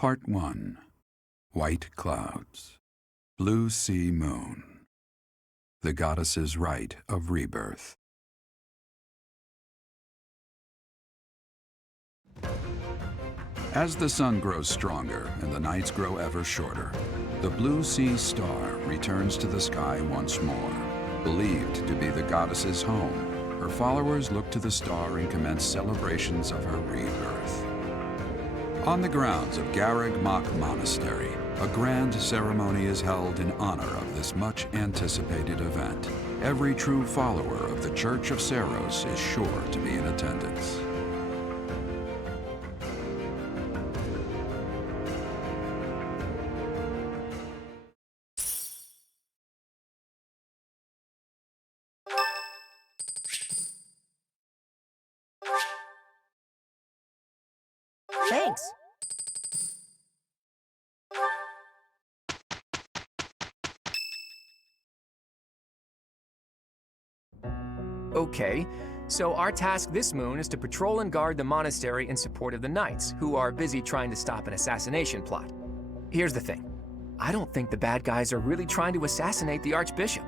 Part 1. White Clouds. Blue Sea Moon. The Goddess's Rite of Rebirth. As the sun grows stronger and the nights grow ever shorter, the Blue Sea Star returns to the sky once more. Believed to be the goddess's home, her followers look to the star and commence celebrations of her rebirth. On the grounds of Garreg Mach Monastery, a grand ceremony is held in honor of this much-anticipated event. Every true follower of the Church of Seiros is sure to be in attendance. Thanks. Okay, so our task this moon is to patrol and guard the monastery in support of the knights, who are busy trying to stop an assassination plot. Here's the thing. I don't think the bad guys are really trying to assassinate the Archbishop.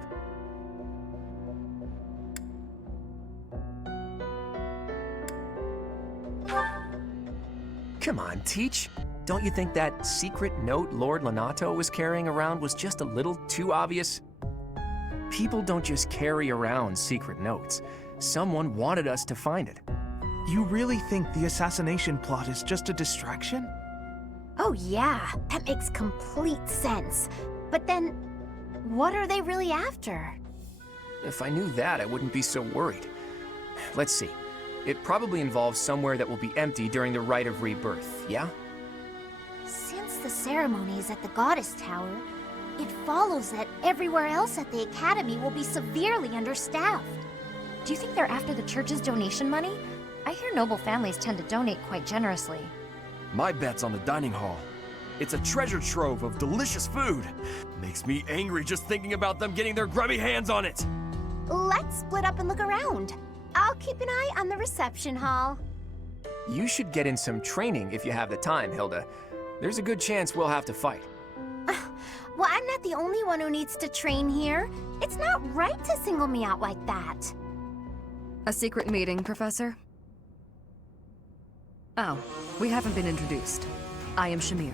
Come on, Teach. Don't you think that secret note Lord Lonato was carrying around was just a little too obvious? People don't just carry around secret notes. Someone wanted us to find it. You really think the assassination plot is just a distraction? Oh yeah, that makes complete sense. But then, what are they really after? If I knew that, I wouldn't be so worried. Let's see. It probably involves somewhere that will be empty during the Rite of Rebirth, yeah? Since the ceremony is at the Goddess Tower, it follows that everywhere else at the Academy will be severely understaffed. Do you think they're after the church's donation money? I hear noble families tend to donate quite generously. My bet's on the dining hall. It's a treasure trove of delicious food. Makes me angry just thinking about them getting their grubby hands on it. Let's split up and look around. I'll keep an eye on the reception hall. You should get in some training if you have the time, Hilda. There's a good chance we'll have to fight. Well, I'm not the only one who needs to train here. It's not right to single me out like that. A secret meeting, Professor? Oh, we haven't been introduced. I am Shamir.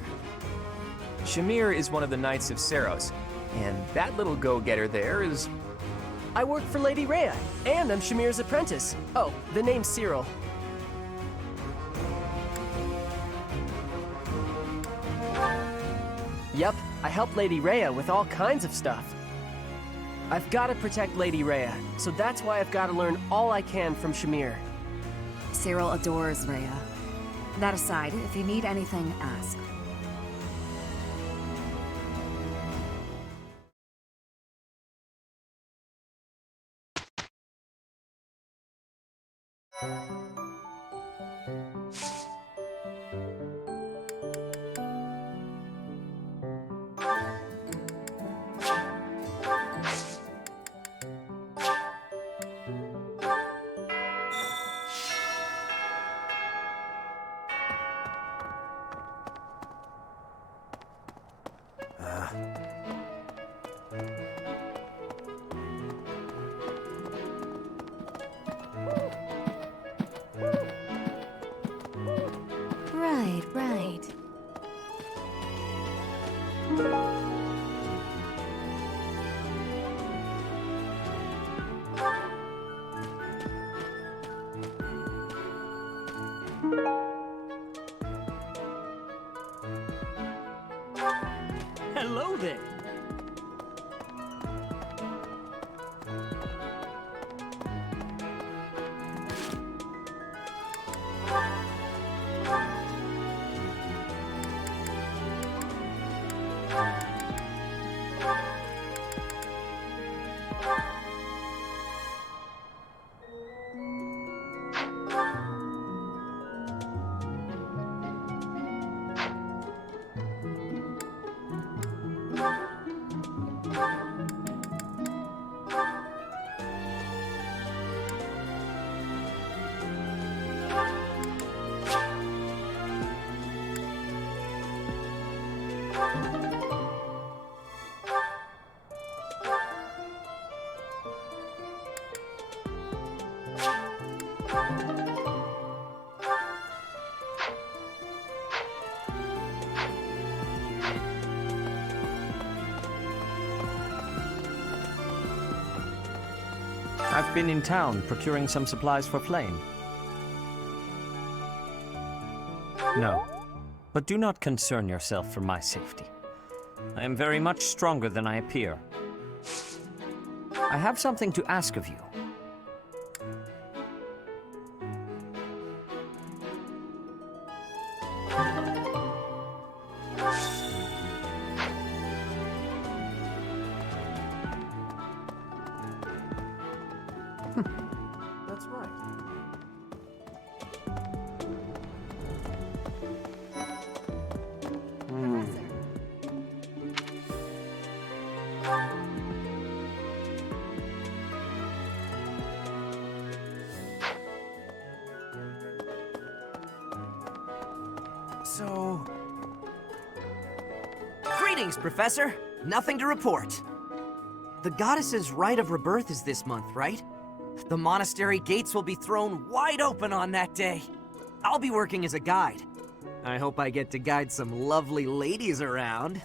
Shamir is one of the Knights of Seiros, and that little go-getter there is... I work for Lady Rhea, and I'm Shamir's apprentice. Oh, the name's Cyril. Yep, I help Lady Rhea with all kinds of stuff. I've got to protect Lady Rhea, so that's why I've got to learn all I can from Shamir. Cyril adores Rhea. That aside, if you need anything, ask. Right. Hello there. been in town procuring some supplies for Flame? No. But do not concern yourself for my safety. I am very much stronger than I appear. I have something to ask of you. That's right. So... Greetings, Professor. Nothing to report. The goddess's Rite of Rebirth is this month, right? The monastery gates will be thrown wide open on that day. I'll be working as a guide. I hope I get to guide some lovely ladies around.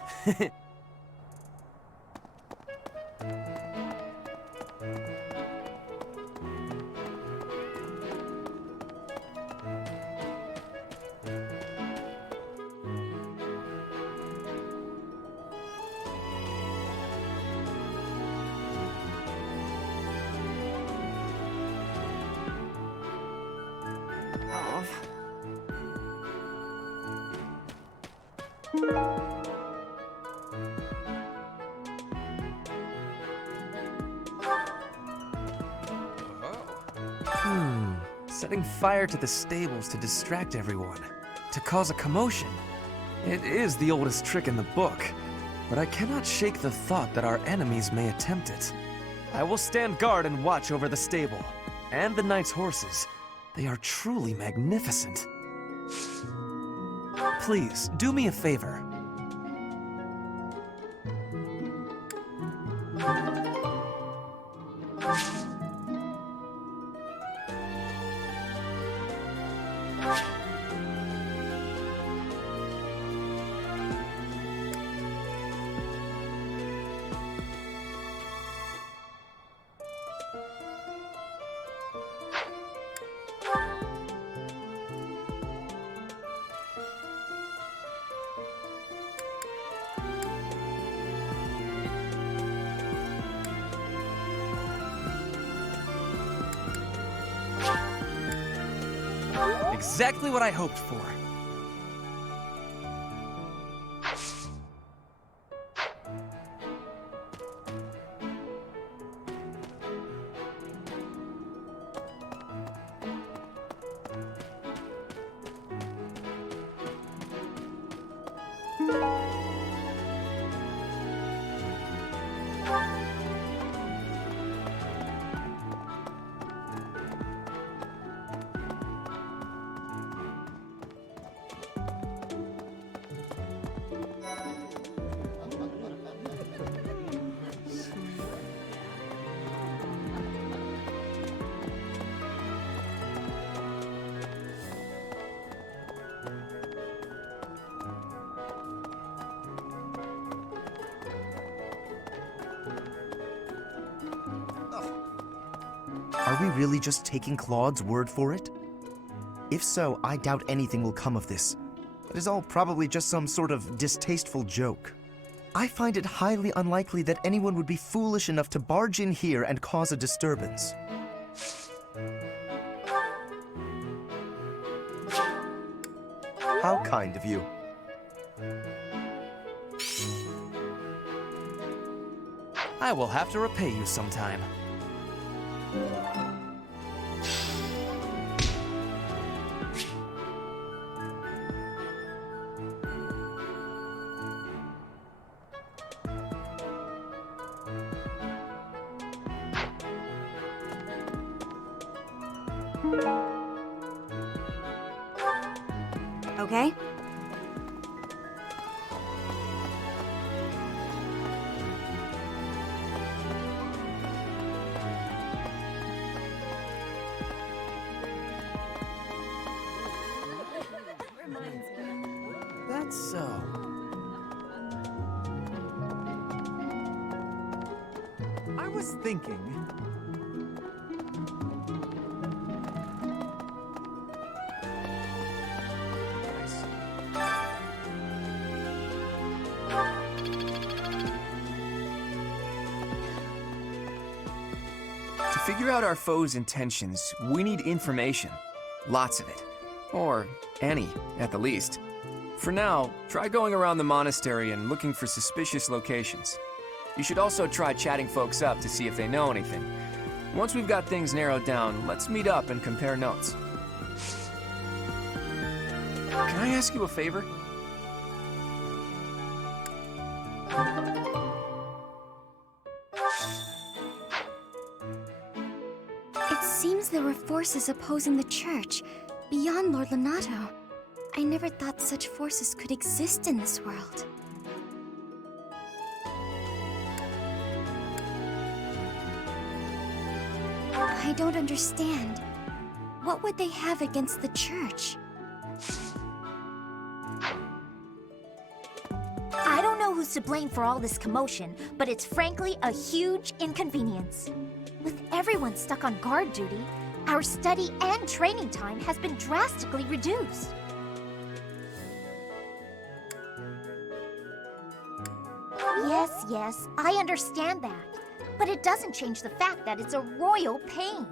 Setting fire to the stables to distract everyone, to cause a commotion. It is the oldest trick in the book, but I cannot shake the thought that our enemies may attempt it. I will stand guard and watch over the stable, and the knight's horses. They are truly magnificent. Please, do me a favor. Exactly what I hoped for. Are we really just taking Claude's word for it? If so, I doubt anything will come of this. It is all probably just some sort of distasteful joke. I find it highly unlikely that anyone would be foolish enough to barge in here and cause a disturbance. How kind of you. I will have to repay you sometime. Okay? That's so. I was thinking, figure out our foe's intentions, we need information. Lots of it. Or any, at the least. For now, try going around the monastery and looking for suspicious locations. You should also try chatting folks up to see if they know anything. Once we've got things narrowed down, let's meet up and compare notes. Can I ask you a favor? It seems there were forces opposing the church, beyond Lord Lonato. I never thought such forces could exist in this world. I don't understand. What would they have against the church? I don't know who's to blame for all this commotion, but it's frankly a huge inconvenience. With everyone stuck on guard duty, our study and training time has been drastically reduced. Yes, I understand that. But it doesn't change the fact that it's a royal pain.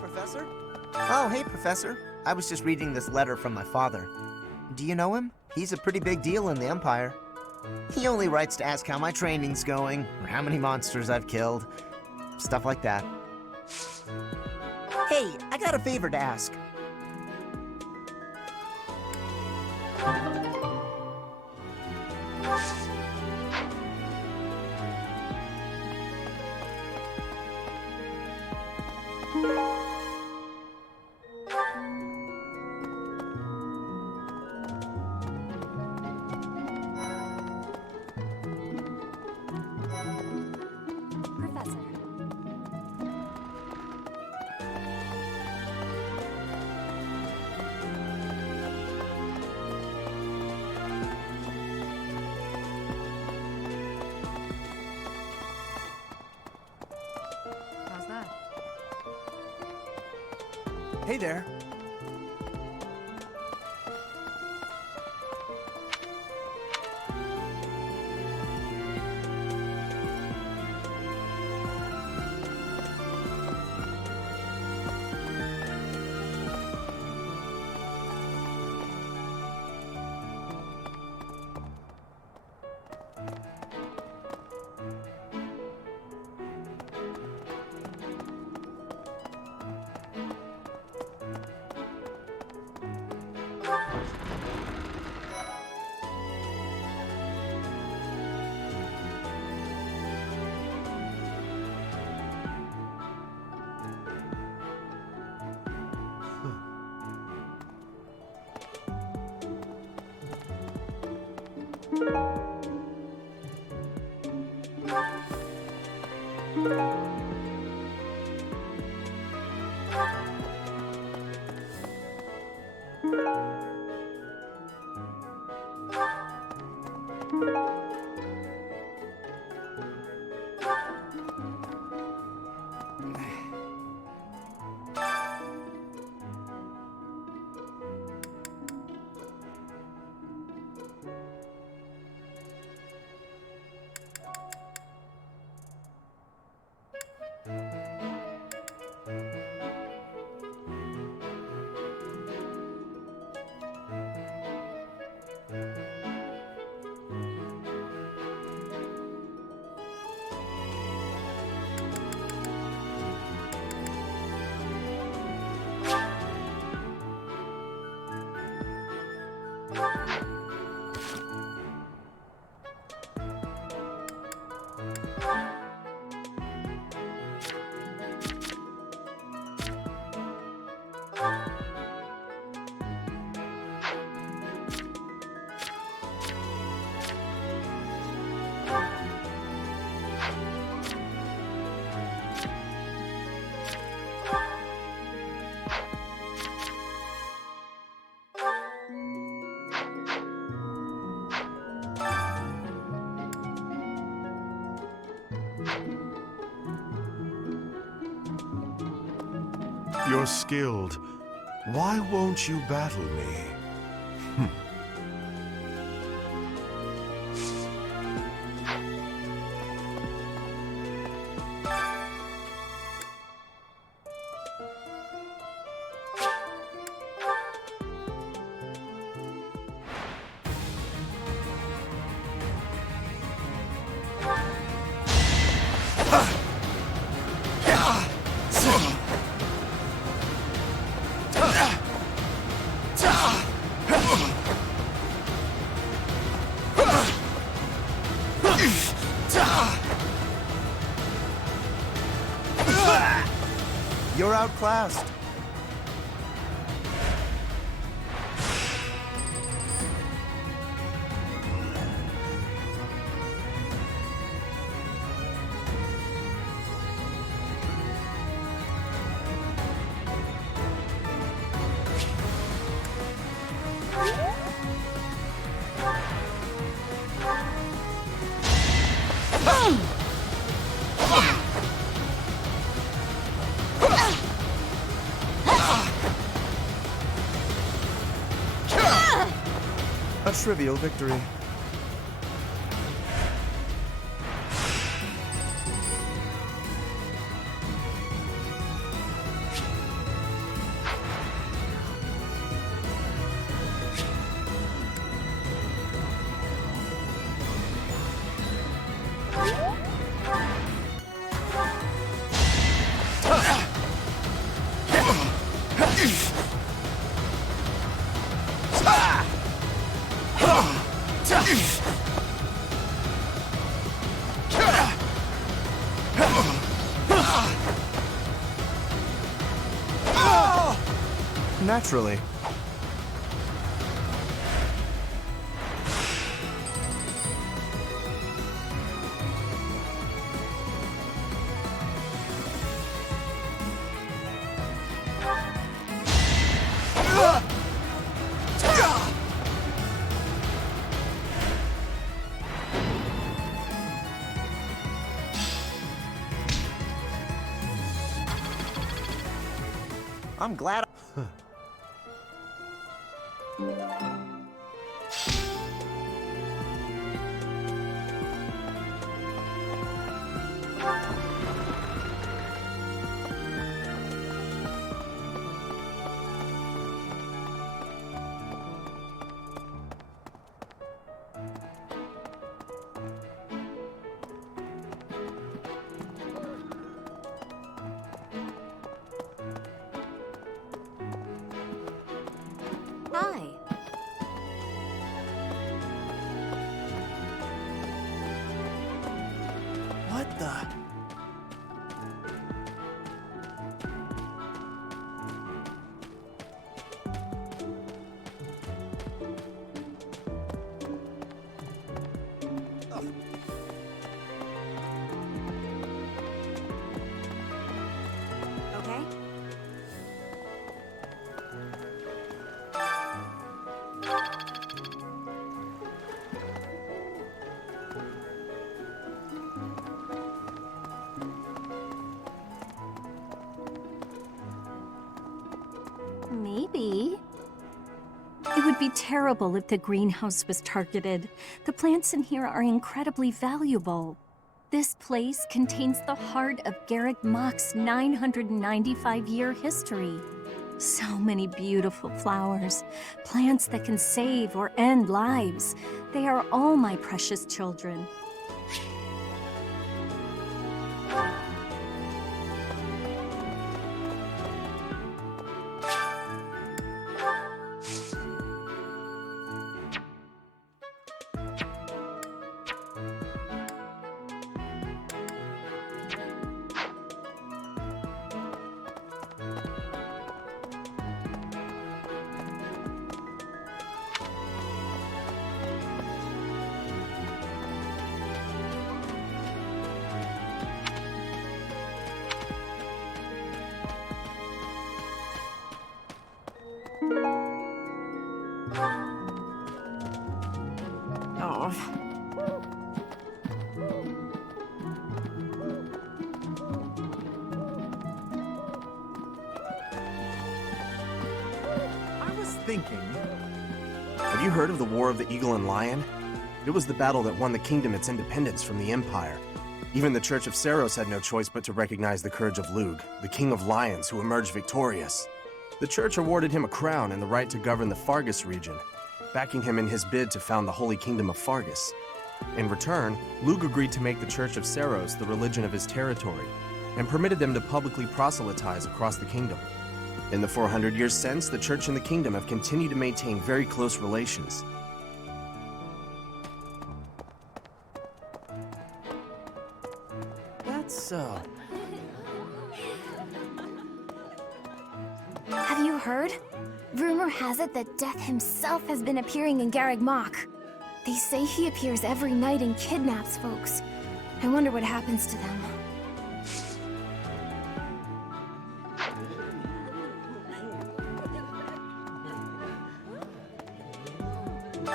Professor? Oh, hey, Professor. I was just reading this letter from my father. Do you know him? He's a pretty big deal in the Empire. He only writes to ask how my training's going, or how many monsters I've killed. Stuff like that. Hey, I got a favor to ask. Hey there. You're skilled. Why won't you battle me? You're outclassed. A trivial victory. Naturally. I'm glad. Hi. What the? Okay. Maybe. It would be terrible if the greenhouse was targeted. The plants in here are incredibly valuable. This place contains the heart of Garreg Mach's 995-year history. So many beautiful flowers, plants that can save or end lives. They are all my precious children. thinking... Have you heard of the War of the Eagle and Lion? It was the battle that won the kingdom its independence from the Empire. Even the Church of Seiros had no choice but to recognize the courage of Lugh, the King of Lions, who emerged victorious. The Church awarded him a crown and the right to govern the Faerghus region, backing him in his bid to found the Holy Kingdom of Faerghus. In return, Lugh agreed to make the Church of Seiros the religion of his territory, and permitted them to publicly proselytize across the kingdom. In the 400 years since, the Church and the kingdom have continued to maintain very close relations. That's so. Have you heard? Rumor has it that Death himself has been appearing in Garreg Mach. They say he appears every night and kidnaps folks. I wonder what happens to them.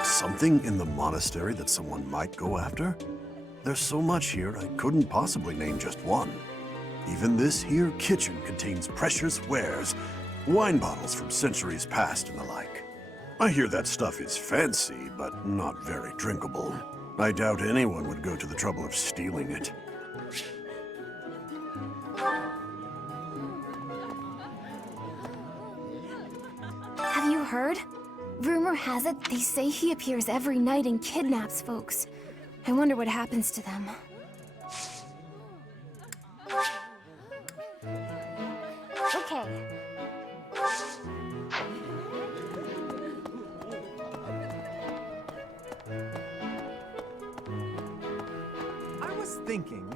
Something in the monastery that someone might go after? There's so much here, I couldn't possibly name just one. Even this here kitchen contains precious wares, wine bottles from centuries past and the like. I hear that stuff is fancy, but not very drinkable. I doubt anyone would go to the trouble of stealing it. Have you heard? Rumor has it they say he appears every night and kidnaps folks. I wonder what happens to them. Okay. I was thinking...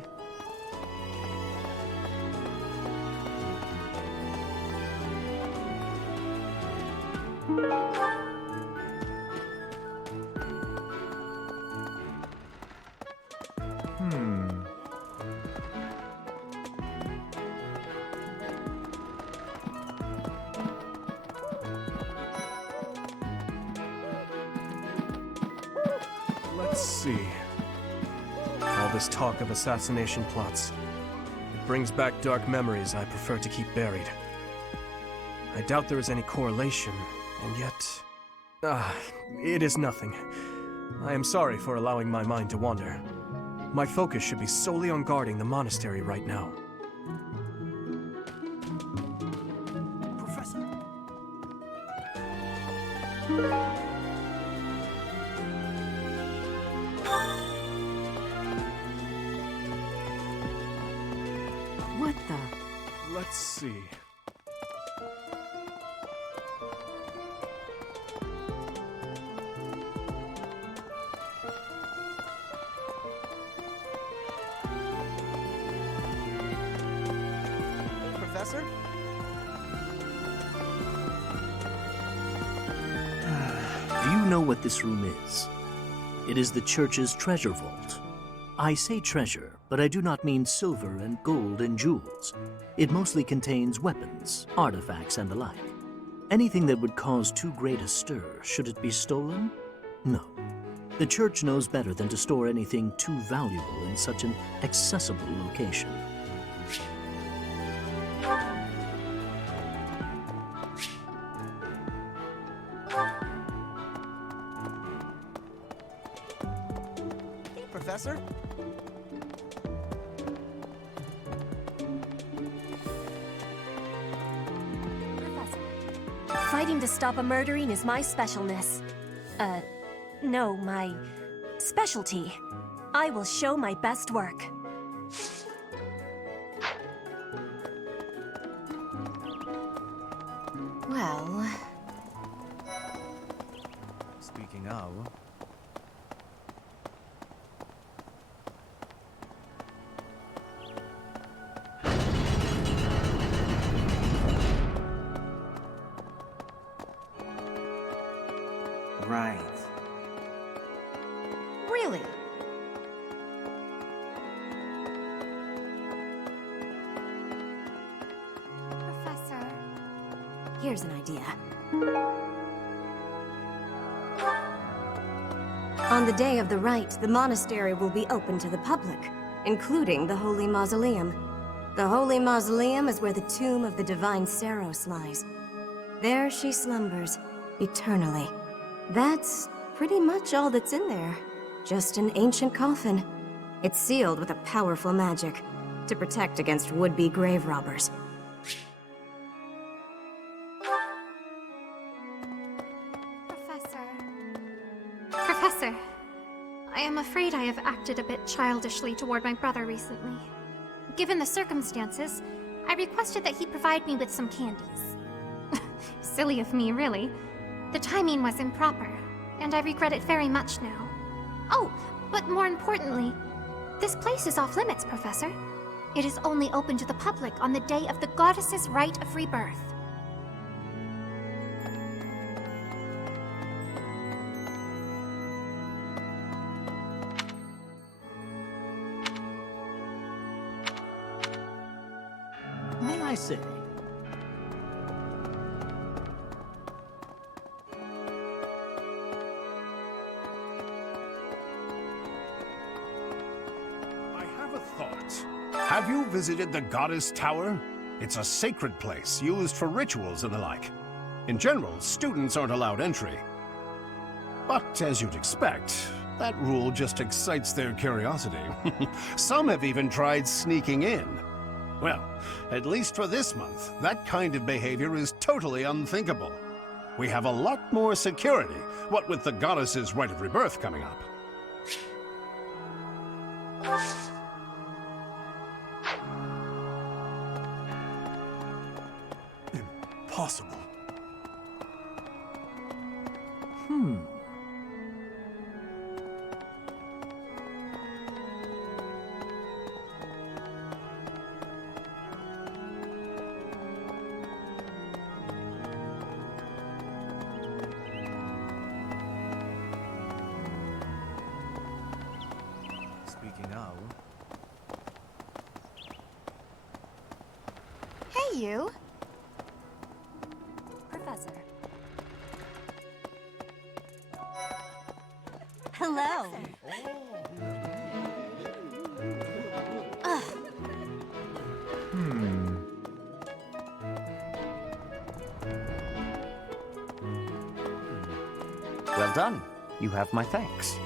Let's see. All this talk of assassination plots. It brings back dark memories I prefer to keep buried. I doubt there is any correlation, and yet... it is nothing. I am sorry for allowing my mind to wander. My focus should be solely on guarding the monastery right now. Professor? What the? Let's see. Professor? Do you know what this room is? It is the church's treasure vault. I say treasure, but I do not mean silver and gold and jewels. It mostly contains weapons, artifacts, and the like. Anything that would cause too great a stir, should it be stolen? No. The church knows better than to store anything too valuable in such an accessible location. Professor? Fighting to stop a murdering is my specialness. No, my specialty. I will show my best work. Well... Speaking of... Right. Really? Professor. Here's an idea. On the day of the rite, the monastery will be open to the public, including the Holy Mausoleum. The Holy Mausoleum is where the tomb of the divine Seiros lies. There she slumbers, eternally. That's pretty much all that's in there. Just an ancient coffin. It's sealed with a powerful magic to protect against would-be grave robbers. Professor, I am afraid I have acted a bit childishly toward my brother recently. Given the circumstances, I requested that he provide me with some candies. Silly of me, really. The timing was improper, and I regret it very much now. Oh, but more importantly, this place is off limits, Professor. It is only open to the public on the day of the goddess's rite of rebirth. May I say? Have you visited the Goddess Tower? It's a sacred place used for rituals and the like. In general, students aren't allowed entry. But as you'd expect, that rule just excites their curiosity. Some have even tried sneaking in. Well, at least for this month, that kind of behavior is totally unthinkable. We have a lot more security, what with the Goddess's Rite of Rebirth coming up. Impossible. Speaking of... Hey, you! Professor. Hello. Well done. You have my thanks.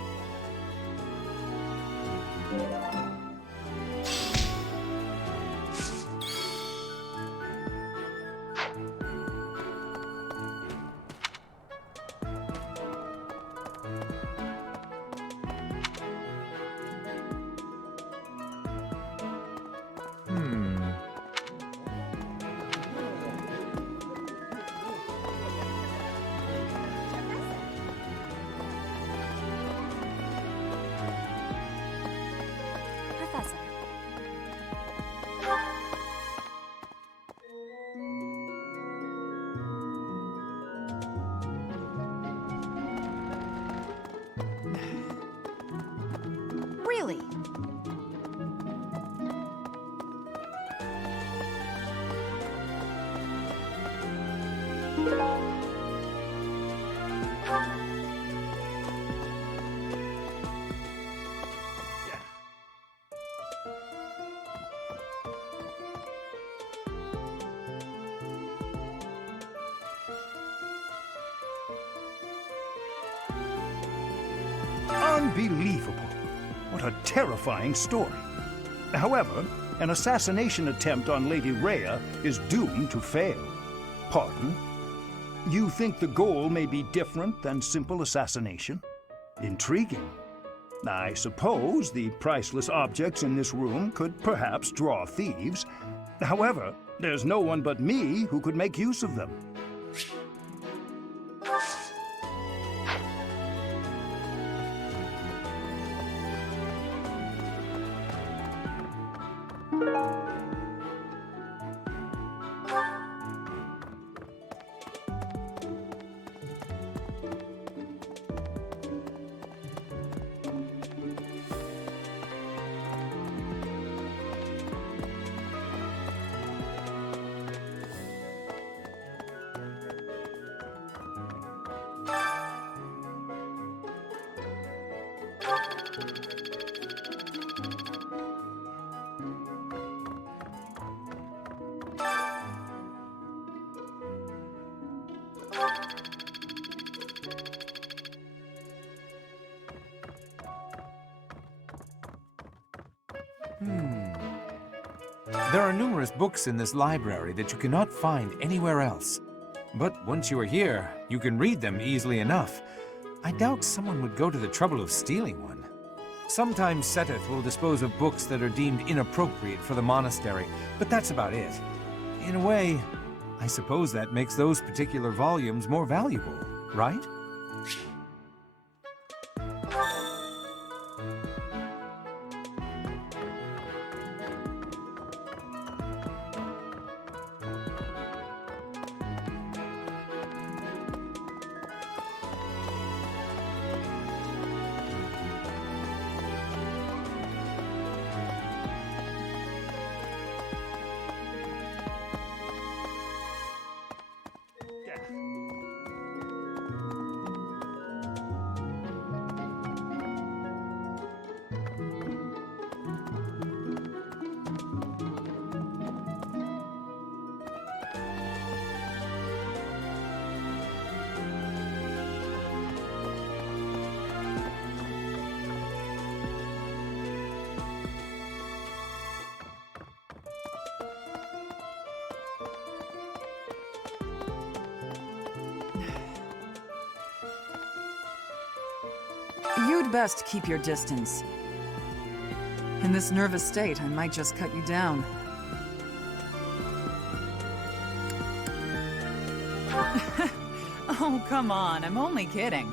Really? Unbelievable. What a terrifying story. However, an assassination attempt on Lady Rhea is doomed to fail. Pardon? You think the goal may be different than simple assassination? Intriguing. I suppose the priceless objects in this room could perhaps draw thieves. However, there's no one but me who could make use of them. There are numerous books in this library that you cannot find anywhere else. But once you are here, you can read them easily enough. I doubt someone would go to the trouble of stealing one. Sometimes Seteth will dispose of books that are deemed inappropriate for the monastery, but that's about it. In a way, I suppose that makes those particular volumes more valuable, right? You'd best keep your distance. In this nervous state, I might just cut you down. Oh, come on, I'm only kidding.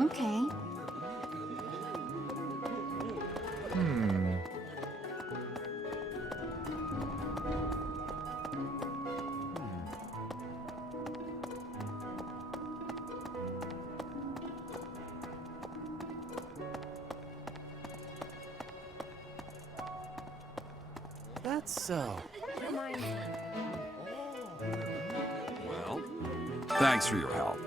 Okay. That's so. Well, thanks for your help.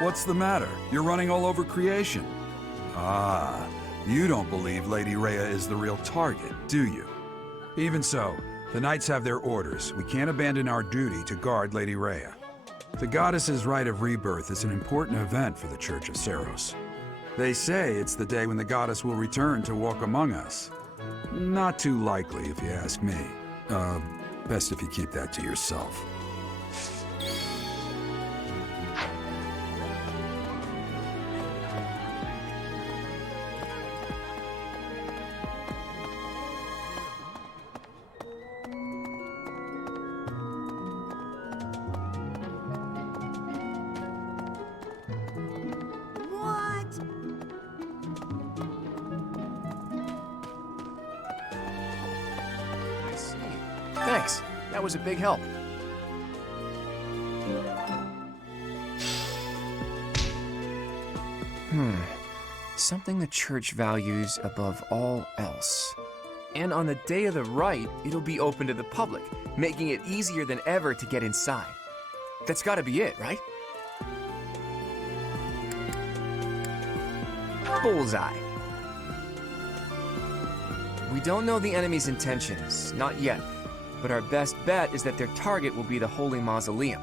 What's the matter? You're running all over creation. Ah, you don't believe Lady Rhea is the real target, do you? Even so, the Knights have their orders. We can't abandon our duty to guard Lady Rhea. The goddess's rite of rebirth is an important event for the Church of Seiros. They say it's the day when the goddess will return to walk among us. Not too likely, if you ask me. Best if you keep that to yourself. Thanks. That was a big help. Something the church values above all else. And on the day of the rite, it'll be open to the public, making it easier than ever to get inside. That's gotta be it, right? Bullseye. We don't know the enemy's intentions, not yet. But our best bet is that their target will be the Holy Mausoleum.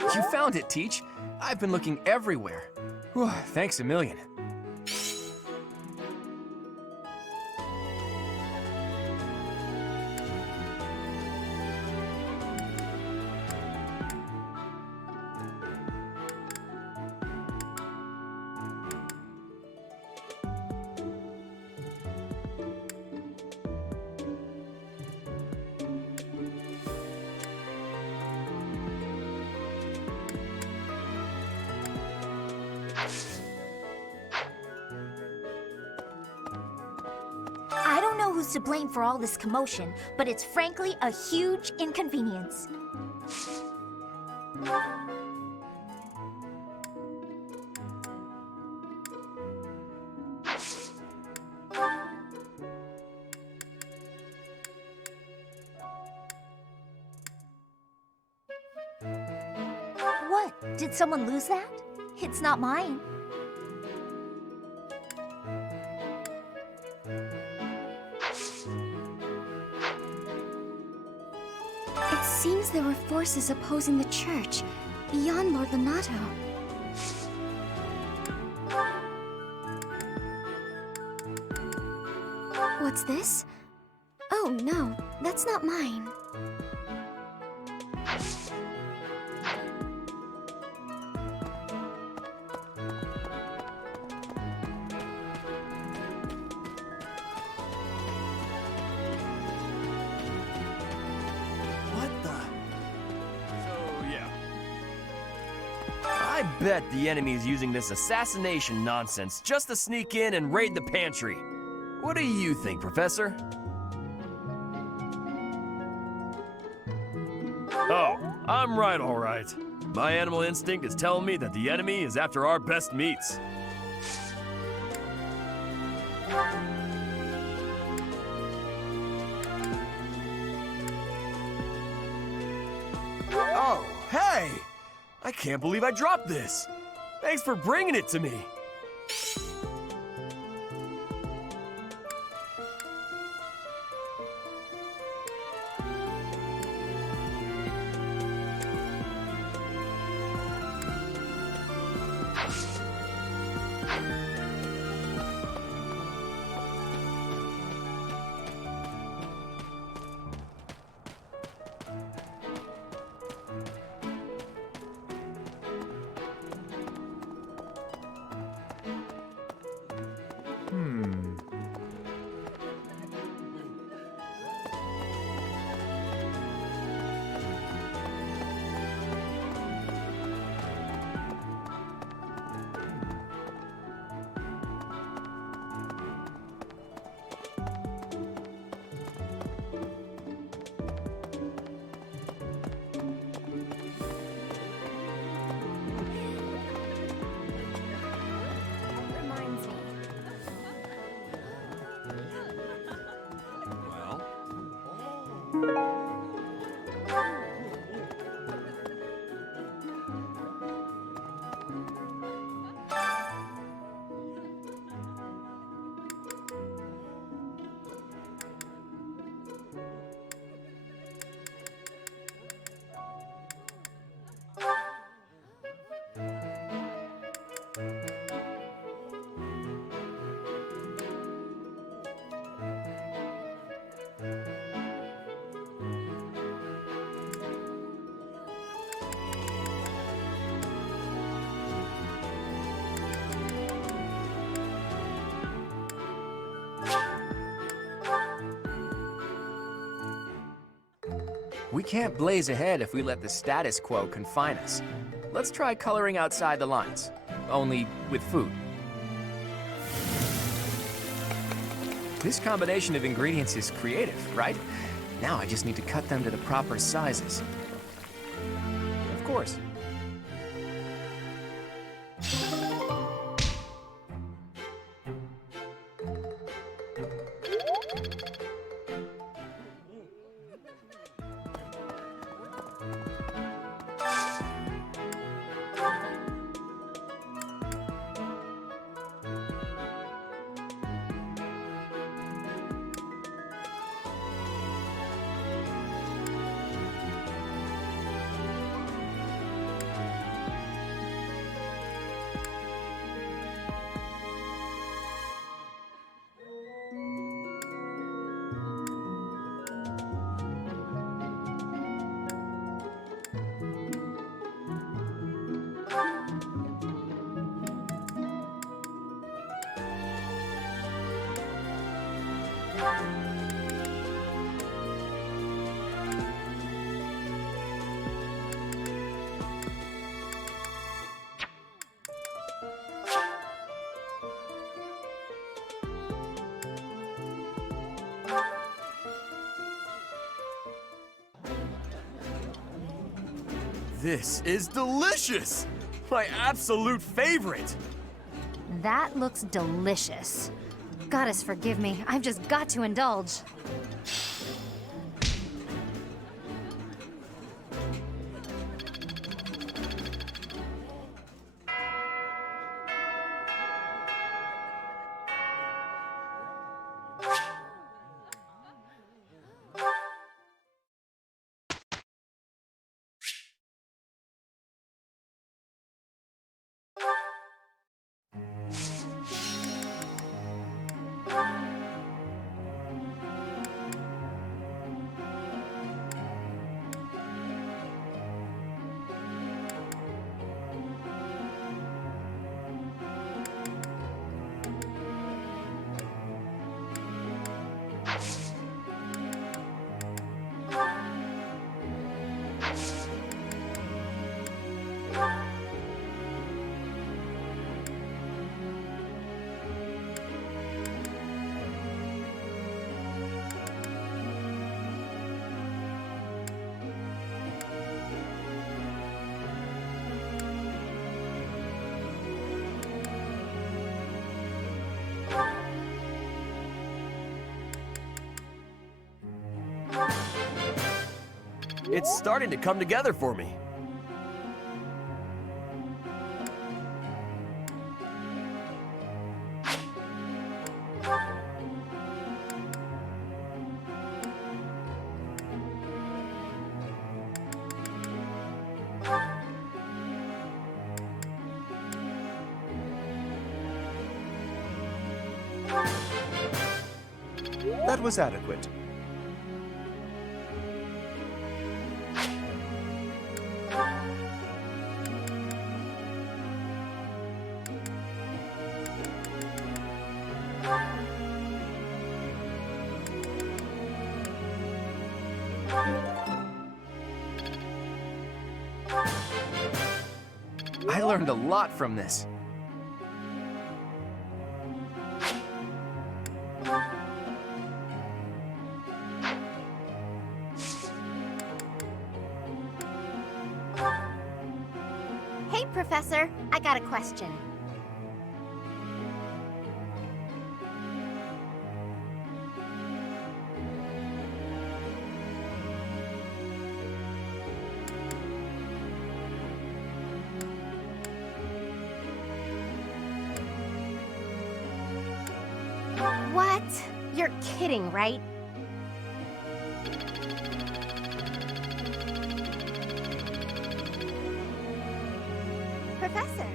You found it, Teach. I've been looking everywhere. Whew, thanks a million. I don't know who's to blame for all this commotion, but it's frankly a huge inconvenience. What? Did someone lose that? It's not mine. It seems there were forces opposing the church, beyond Lord Lonato. What's this? Oh no, that's not mine. I bet the enemy is using this assassination nonsense just to sneak in and raid the pantry. What do you think, Professor? Oh, I'm right, all right. My animal instinct is telling me that the enemy is after our best meats. Oh, hey! I can't believe I dropped this! Thanks for bringing it to me! We can't blaze ahead if we let the status quo confine us. Let's try coloring outside the lines, only with food. This combination of ingredients is creative, right? Now I just need to cut them to the proper sizes. Of course. This is delicious! My absolute favorite! That looks delicious. Goddess, forgive me. I've just got to indulge. It's starting to come together for me. That was adequate. I learned a lot from this. Hey, Professor. I got a question. What? You're kidding, right? Professor.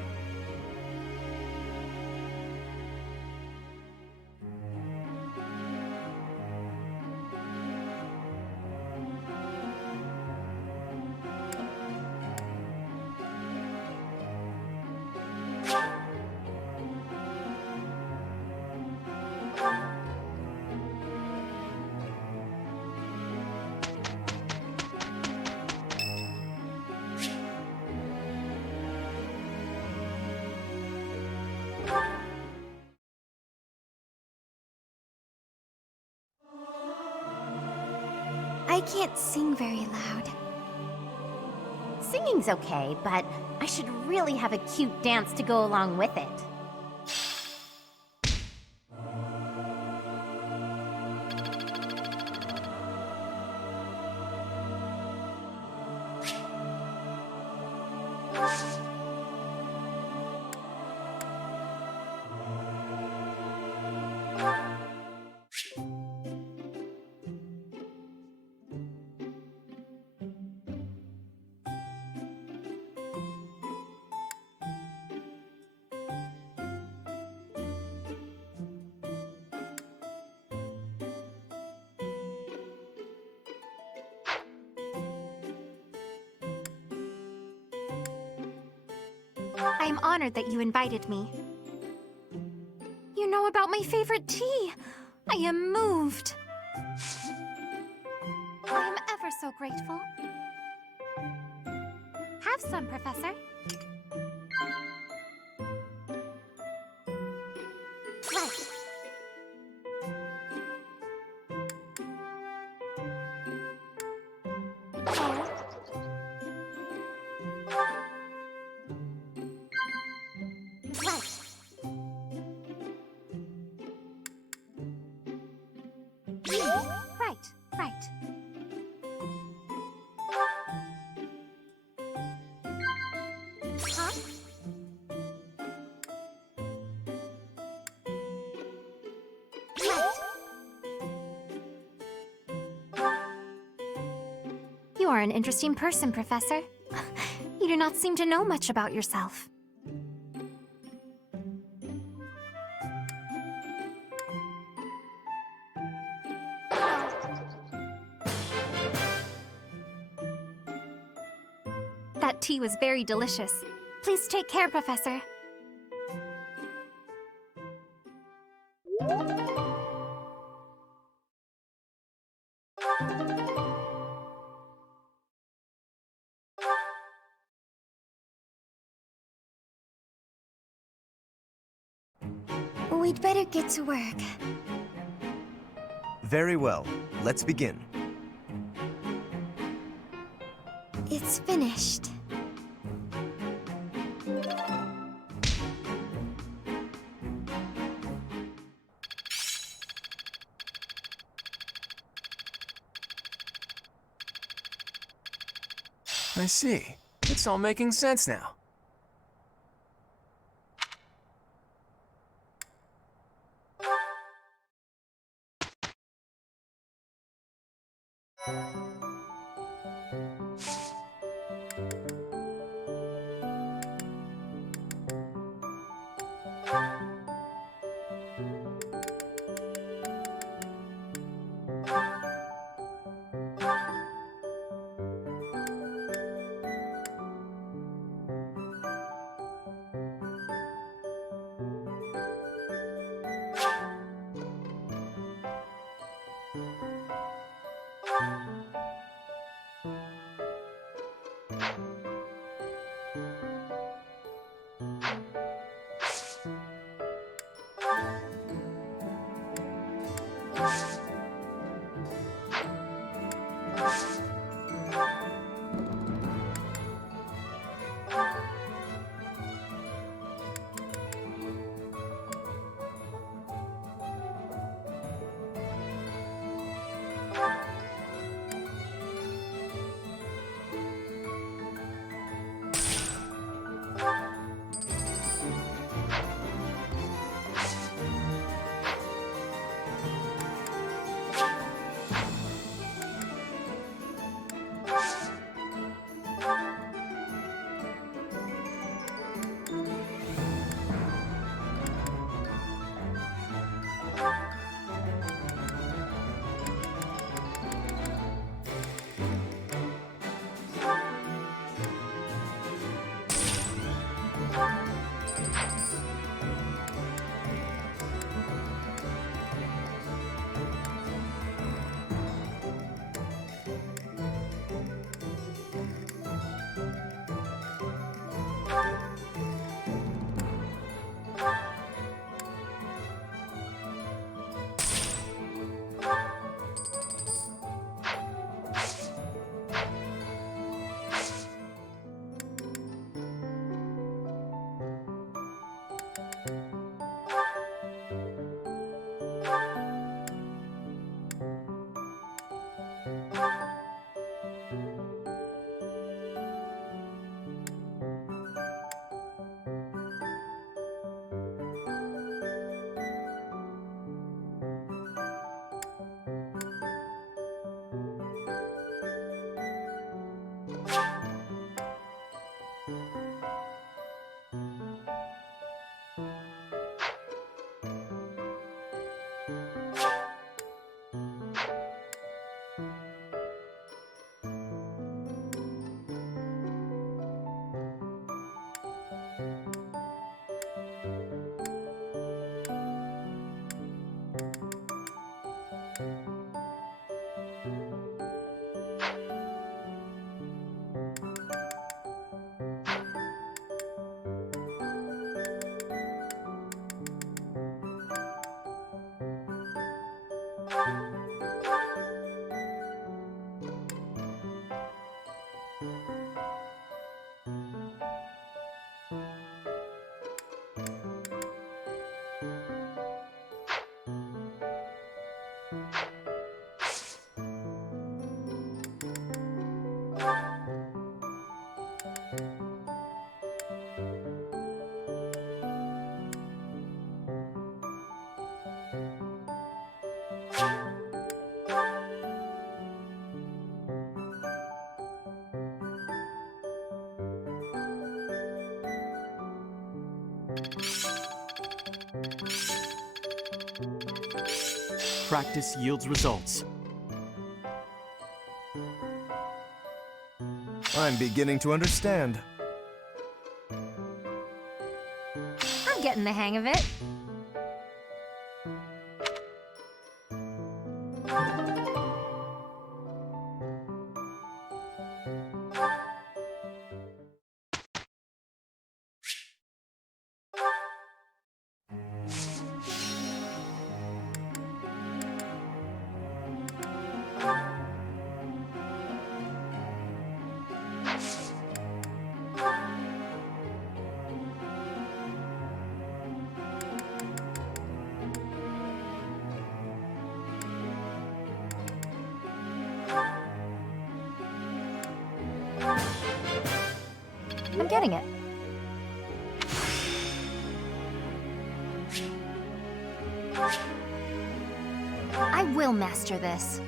I can't sing very loud. Singing's okay, but I should really have a cute dance to go along with it. I am honored that you invited me. You know about my favorite tea. I am moved. I am ever so grateful. Have some, Professor. Right. You are an interesting person, Professor. You do not seem to know much about yourself. That tea was very delicious. Please take care, Professor. We'd better get to work. Very well. Let's begin. It's finished. I see. It's all making sense now. practice yields results. I'm beginning to understand. I'm getting the hang of it. I'm getting it. I will master this.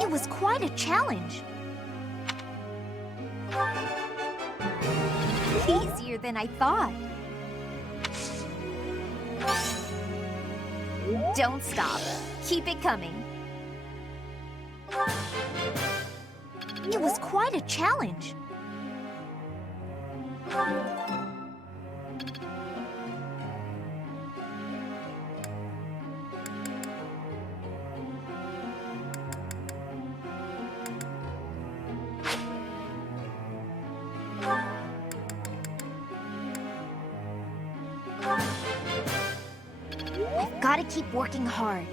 It was quite a challenge. Easier than I thought. Don't stop. Keep it coming. It was quite a challenge. I've got to keep working hard.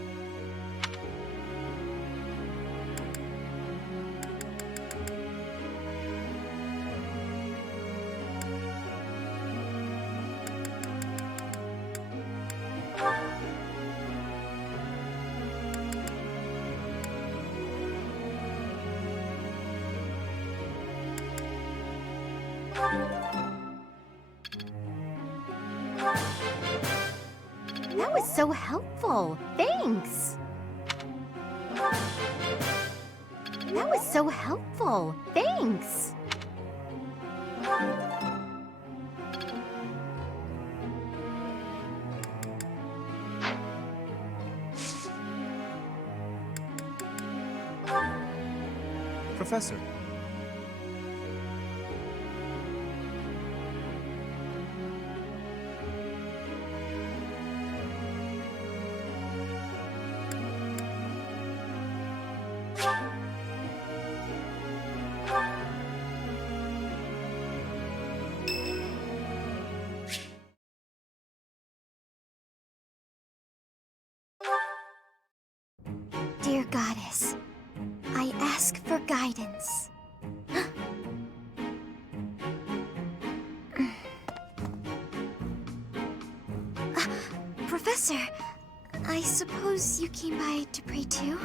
That was so helpful. Thanks. That was so helpful. Thanks. Professor. Dear Goddess, I ask for guidance. Professor, I suppose you came by to pray too?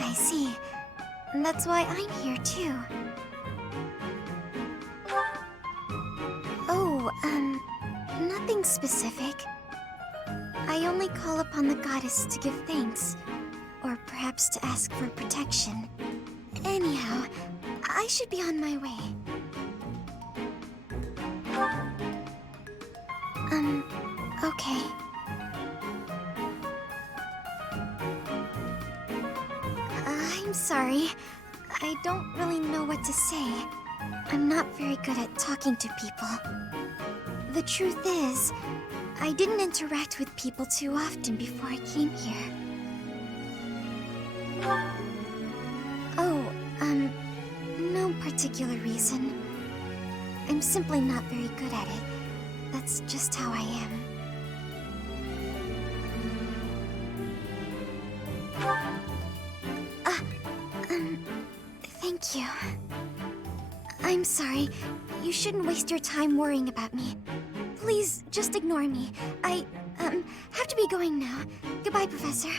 I see. That's why I'm here too. Oh, nothing specific. I only call upon the goddess to give thanks, or perhaps to ask for protection. Anyhow, I should be on my way. Okay. I'm sorry. I don't really know what to say. I'm not very good at talking to people. The truth is, I didn't interact with people too often before I came here. Oh, no particular particular reason. I'm simply not very good at it. That's just how I am. Thank you. I'm sorry. You shouldn't waste your time worrying about me. Please, just ignore me. I, have to be going now. Goodbye, Professor.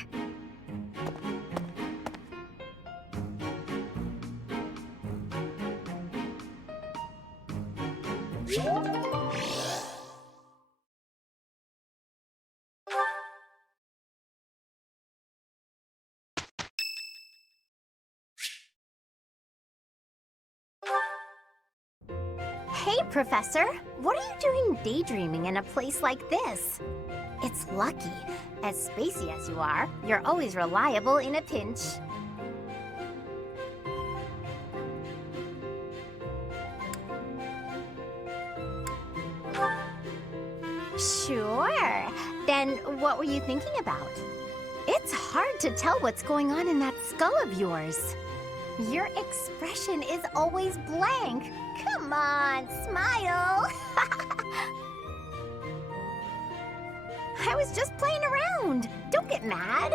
Hey, Professor! What are you doing daydreaming in a place like this? It's lucky. As spacey as you are, you're always reliable in a pinch. Sure. Then what were you thinking about? It's hard to tell what's going on in that skull of yours. Your expression is always blank. Come on, smile! I was just playing around. Don't get mad.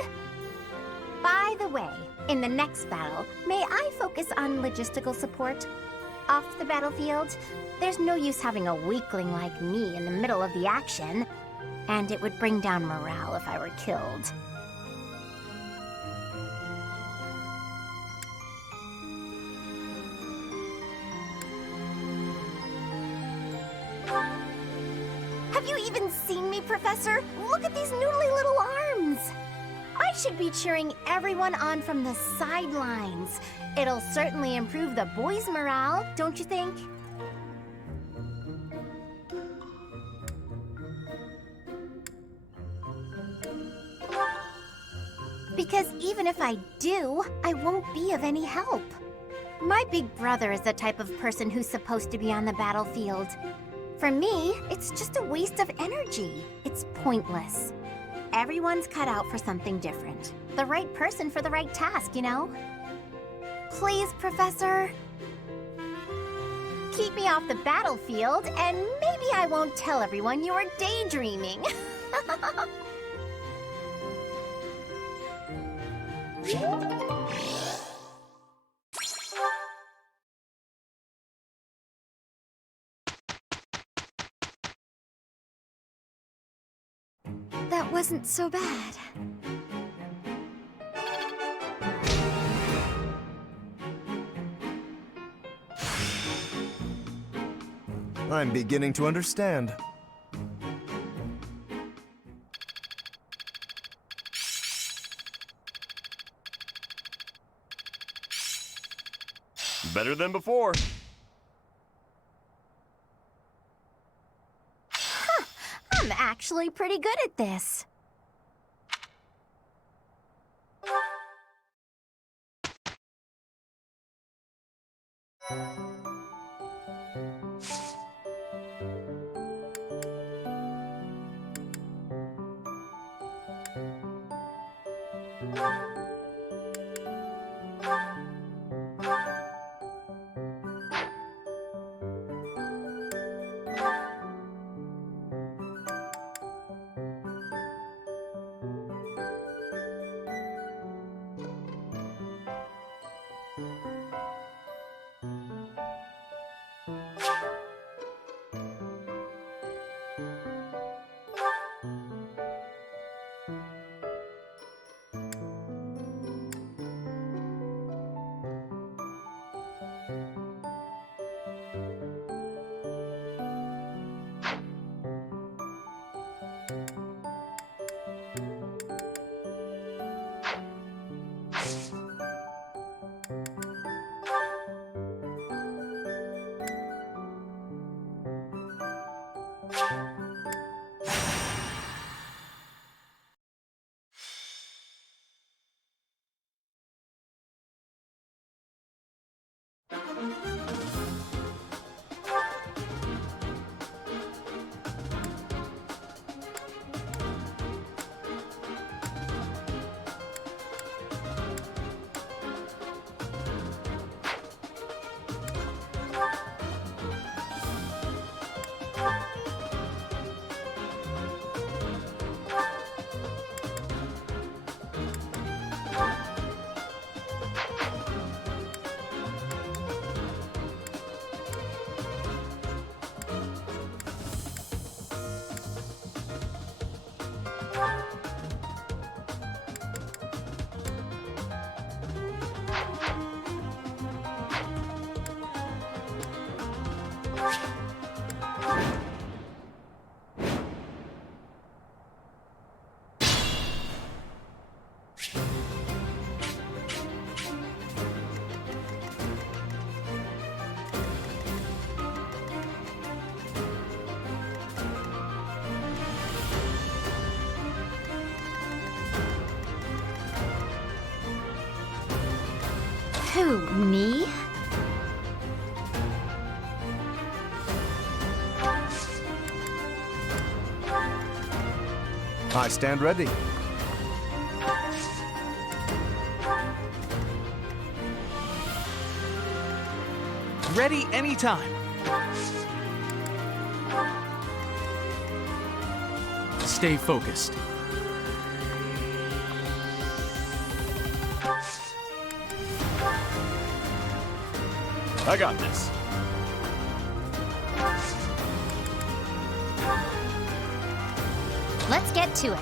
By the way, in the next battle, may I focus on logistical support? Off the battlefield, there's no use having a weakling like me in the middle of the action, and it would bring down morale if I were killed. Have you even seen me, Professor? Look at these noodly little arms! I should be cheering everyone on from the sidelines. It'll certainly improve the boys' morale, don't you think? Because even if I do, I won't be of any help. My big brother is the type of person who's supposed to be on the battlefield. For me, it's just a waste of energy. It's pointless. Everyone's cut out for something different. The right person for the right task, you know? Please, Professor. Keep me off the battlefield, and maybe I won't tell everyone you were daydreaming. That wasn't so bad. I'm beginning to understand. Better than before. Huh, I'm actually pretty good at this. Who, me? I stand ready. Ready anytime. Stay focused. I got this. Let's get to it.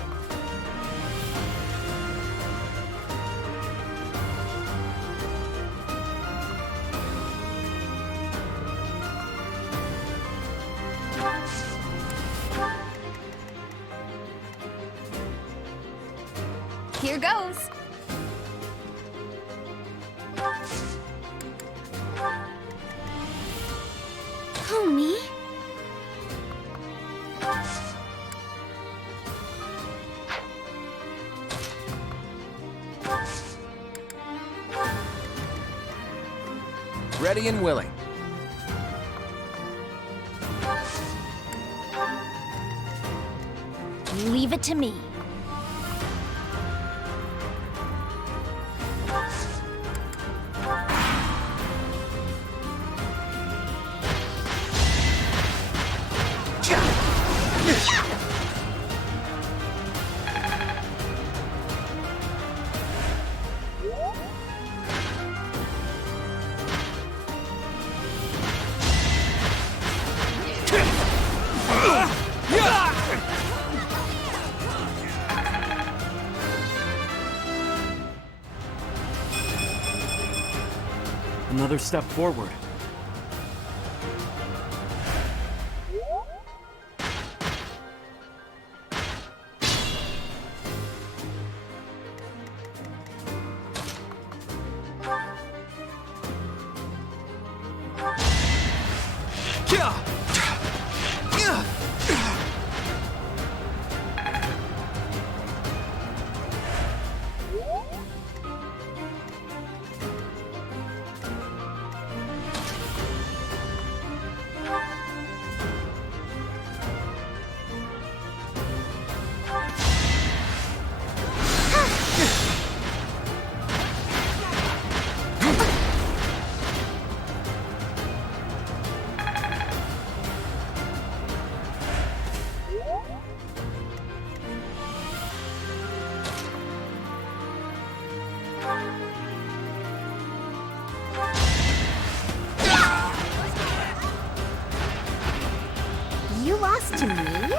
Here goes. Who, me? Ready and willing. Leave it to me. Another step forward. You lost to me?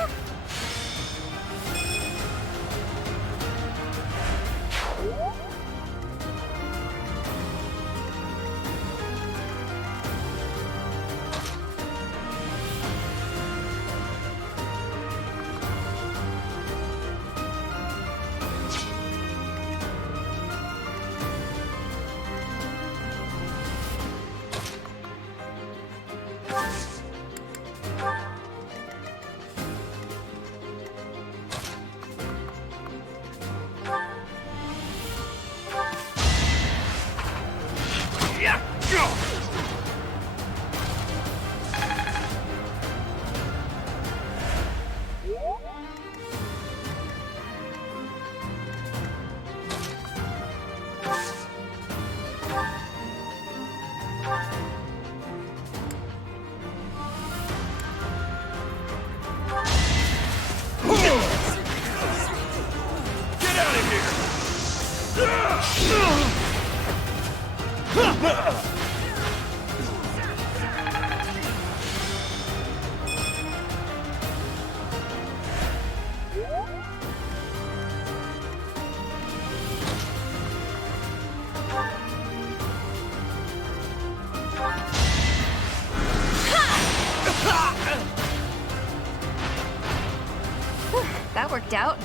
That worked out.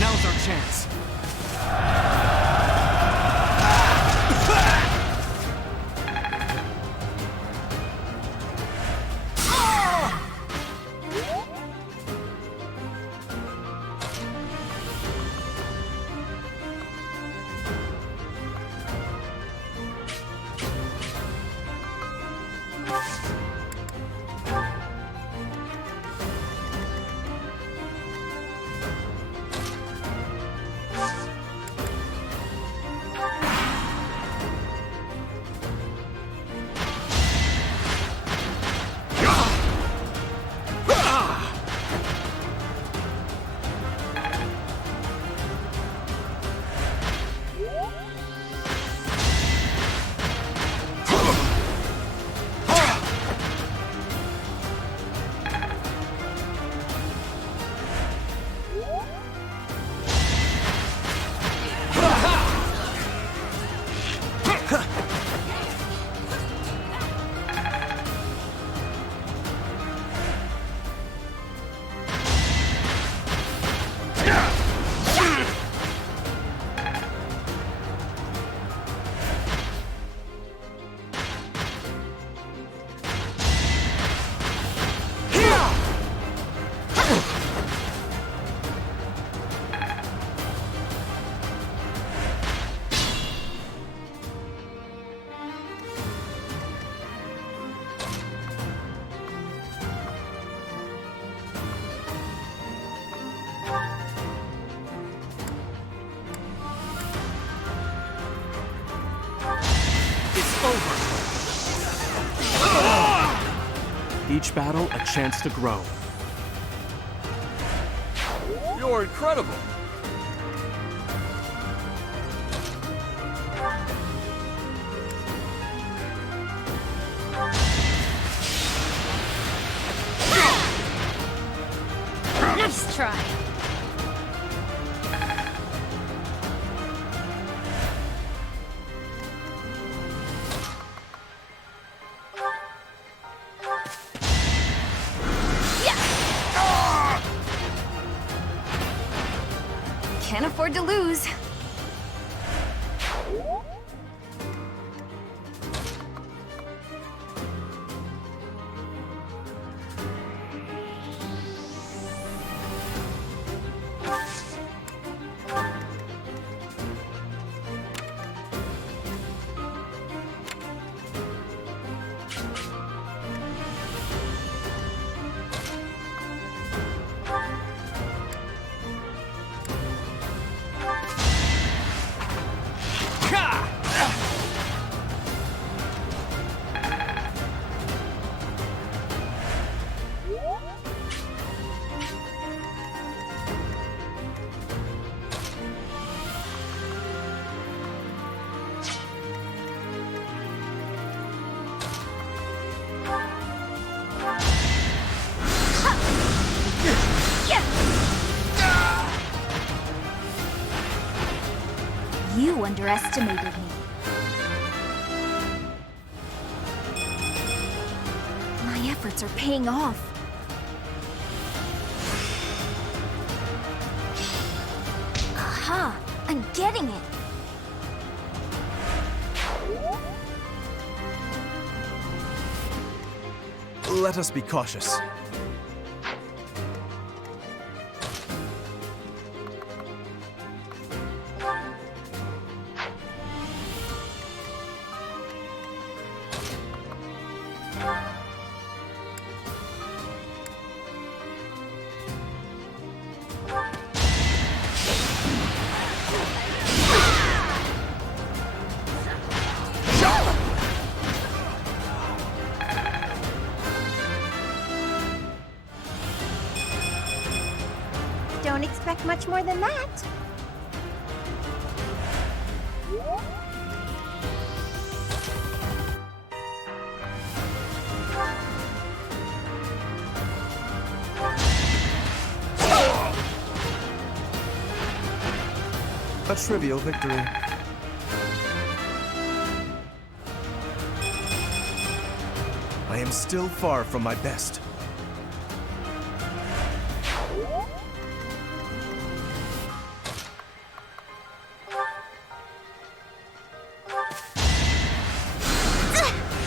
Now's our chance. each battle a chance to grow. You're incredible! Nice try. Can't afford to lose. You underestimated me. My efforts are paying off. Aha! I'm getting it! Let us be cautious. Don't expect much more than that. A trivial victory. I am still far from my best.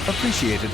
Appreciated.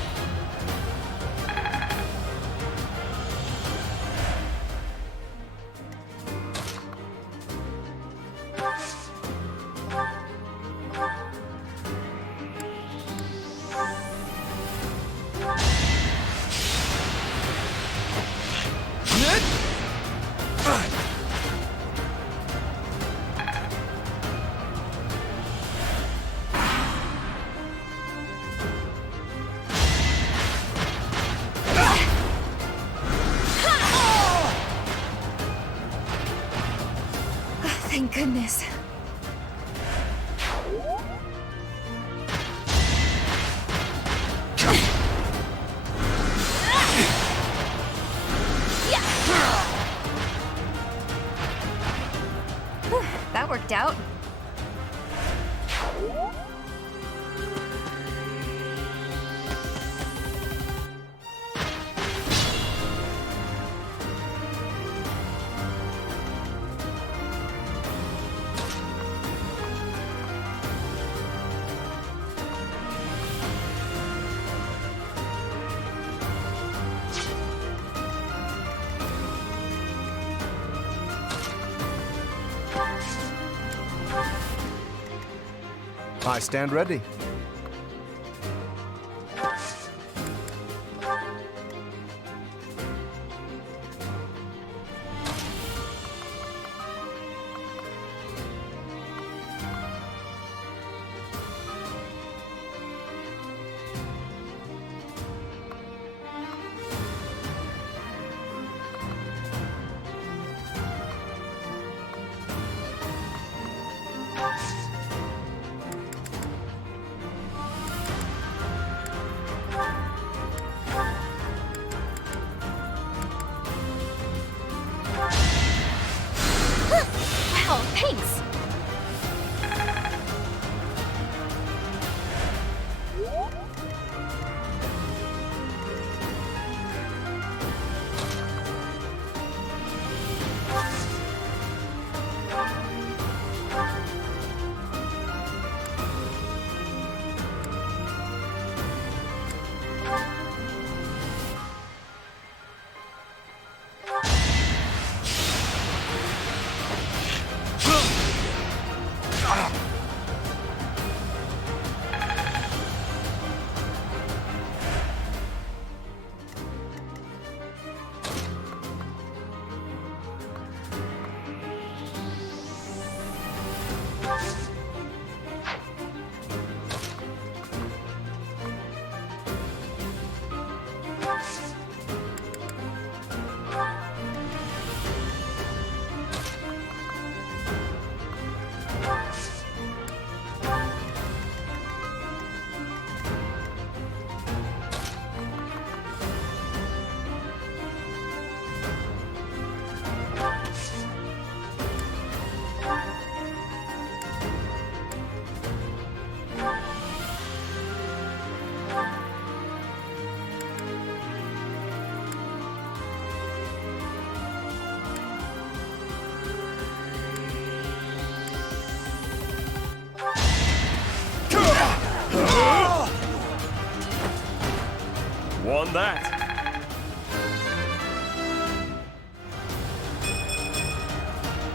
Thank goodness. That worked out. I stand ready. than that.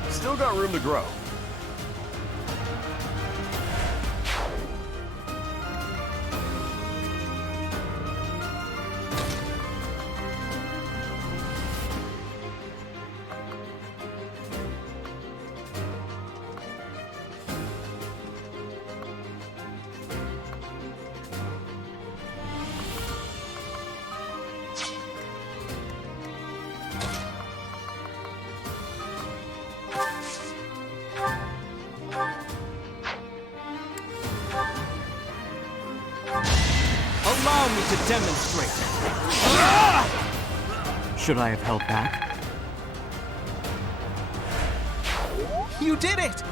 Still got room to grow. Allow me to demonstrate. Should I have held back? You did it!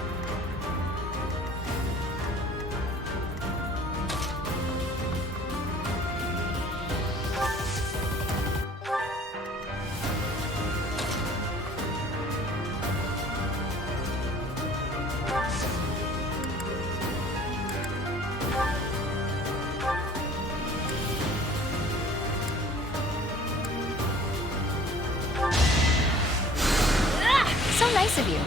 So nice of you.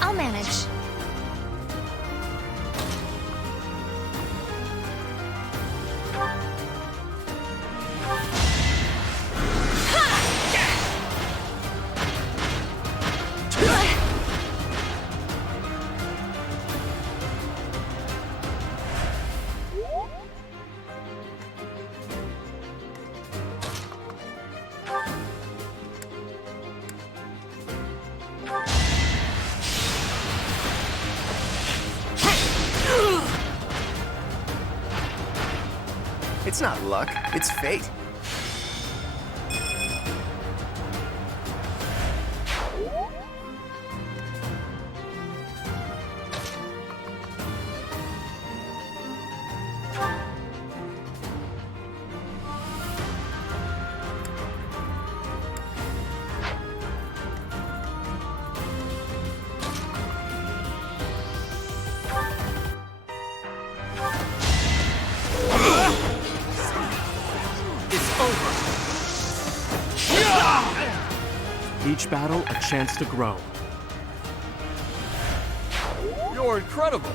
I'll manage. It's not luck, it's fate. Each battle, a chance to grow. You're incredible!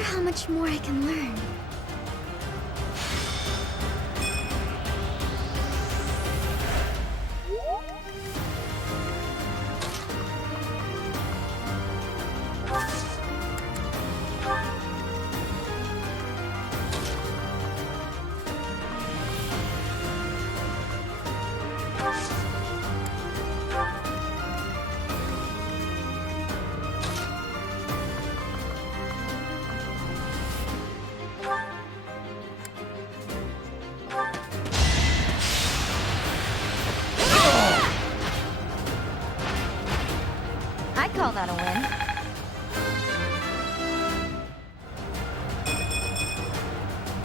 wonder how much more I can learn. I'd call that a win.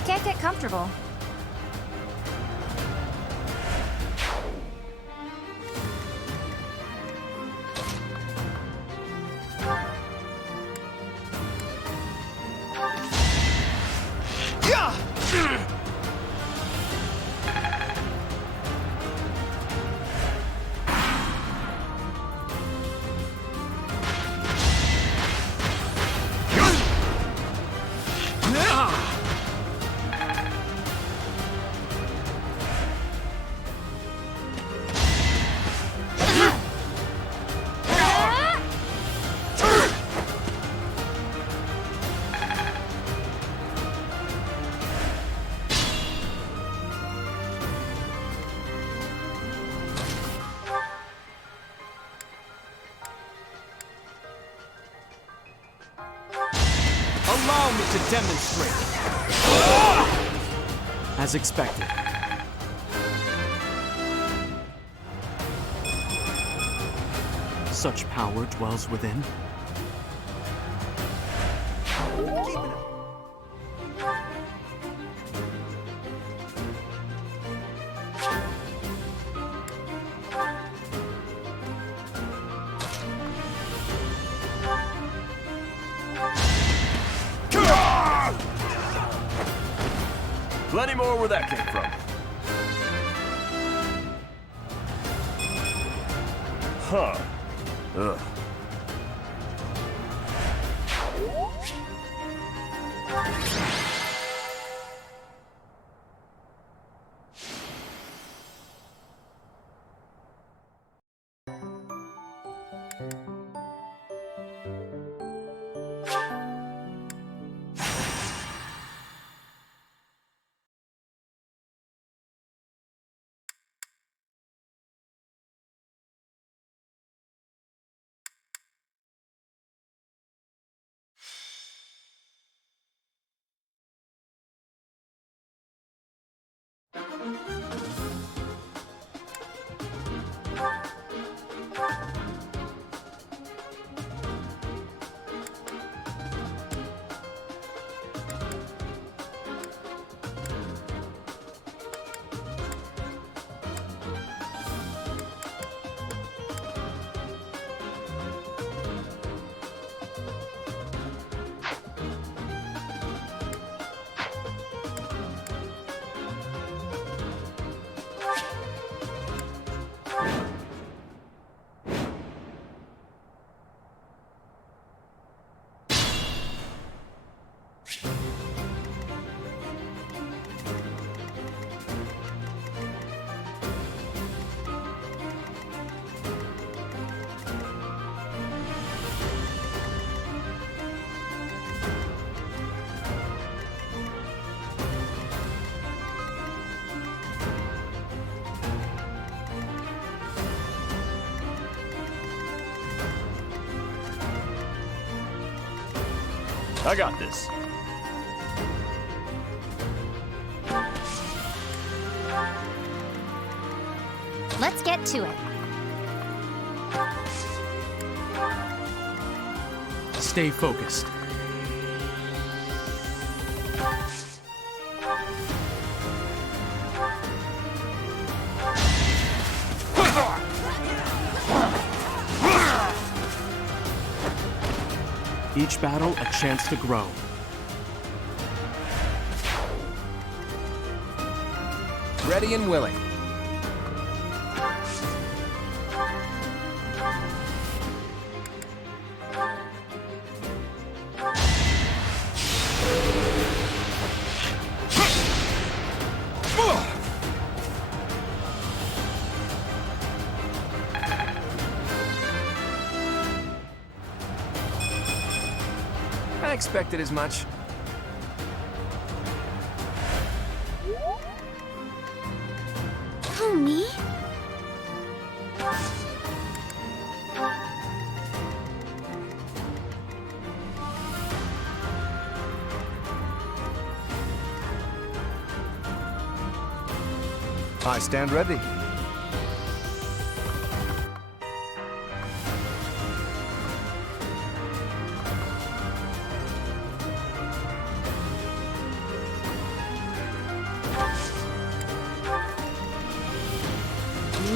Can't get comfortable. Allow me to demonstrate. As expected. Such power dwells within. Plenty more where that came from. Huh. Ugh. I got this. Let's get to it. Stay focused. Each battle a chance to grow. Ready and willing. expected as much. Who, me? I stand ready.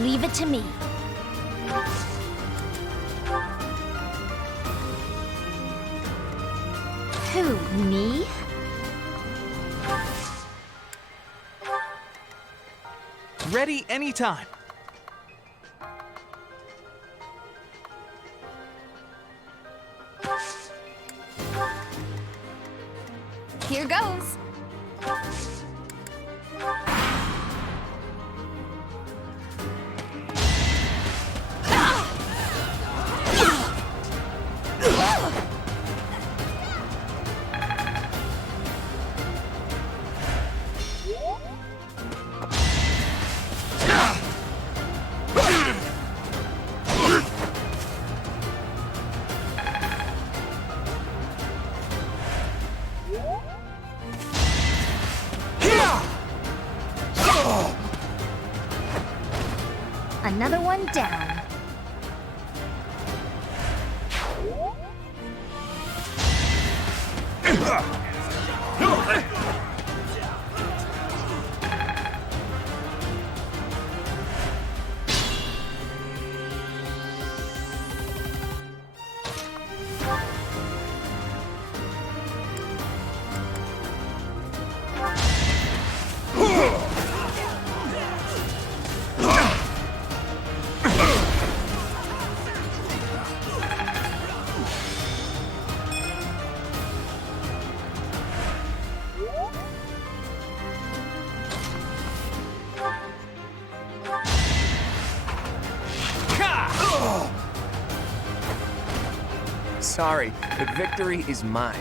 Leave it to me. Who, me? Ready anytime. Here goes. Another one down. Sorry, but victory is mine.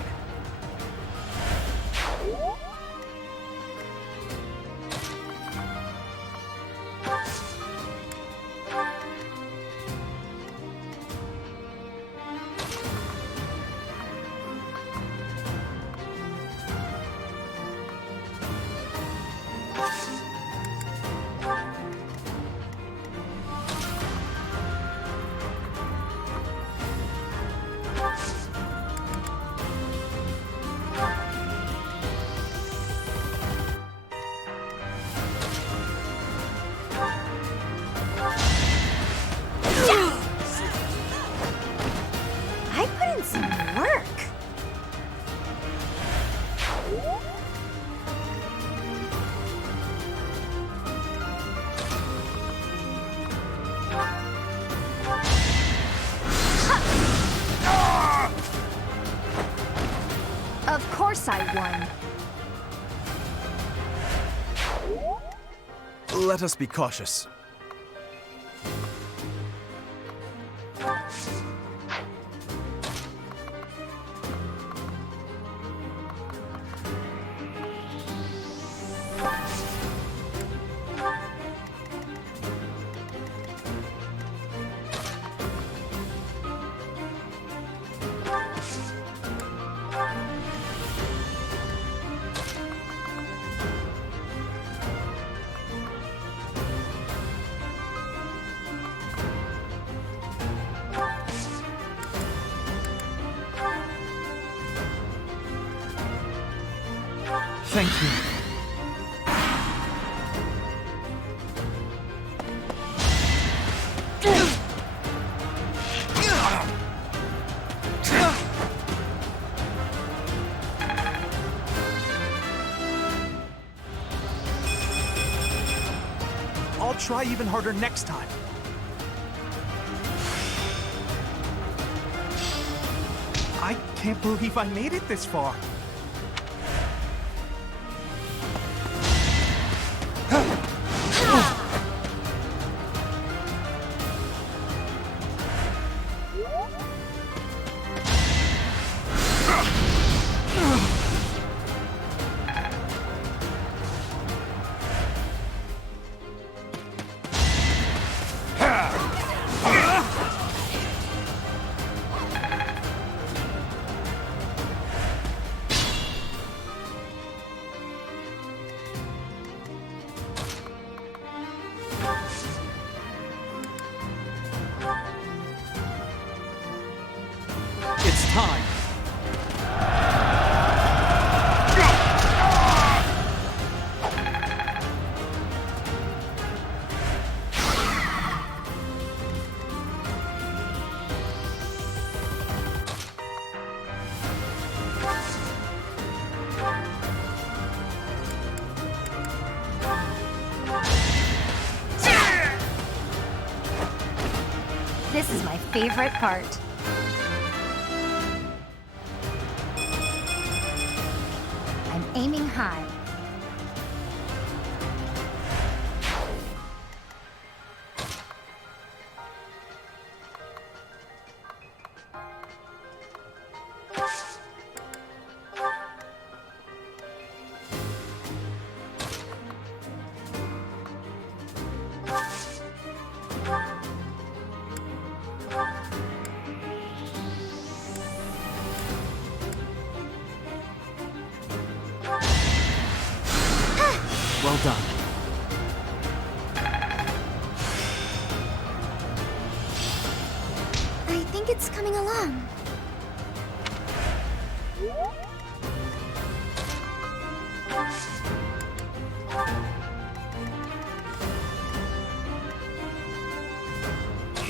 Of course I won. Let us be cautious. Thank you. I'll try even harder next time. I can't believe I made it this far. time! This is my favorite part. I'm aiming high. Well done. I think it's coming along.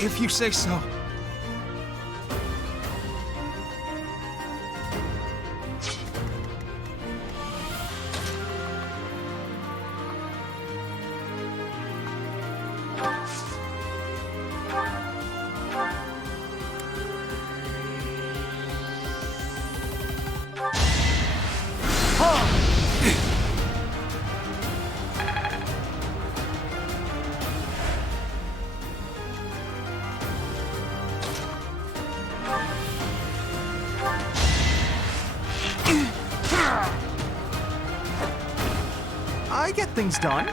If you say so. I get things done.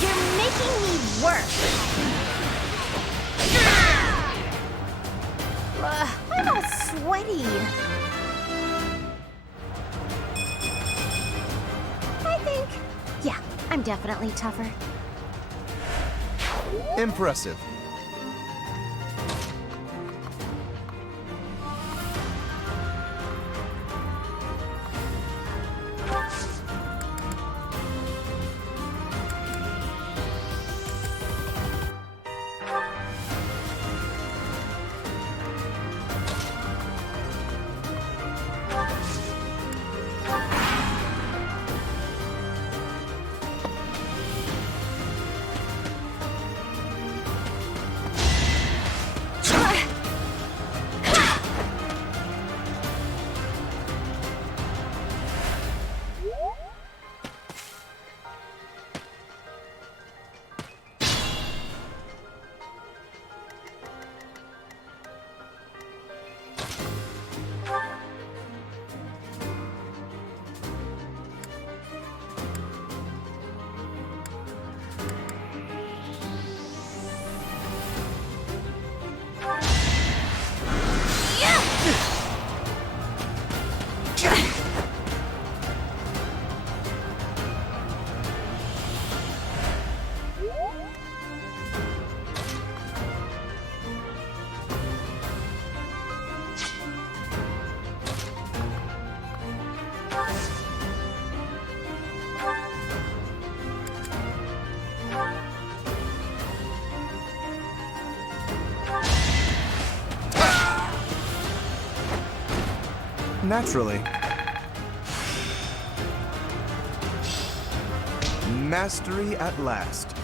You're making me work. I'm all sweaty. Yeah, I'm definitely tougher. Impressive. Naturally. Mastery at last.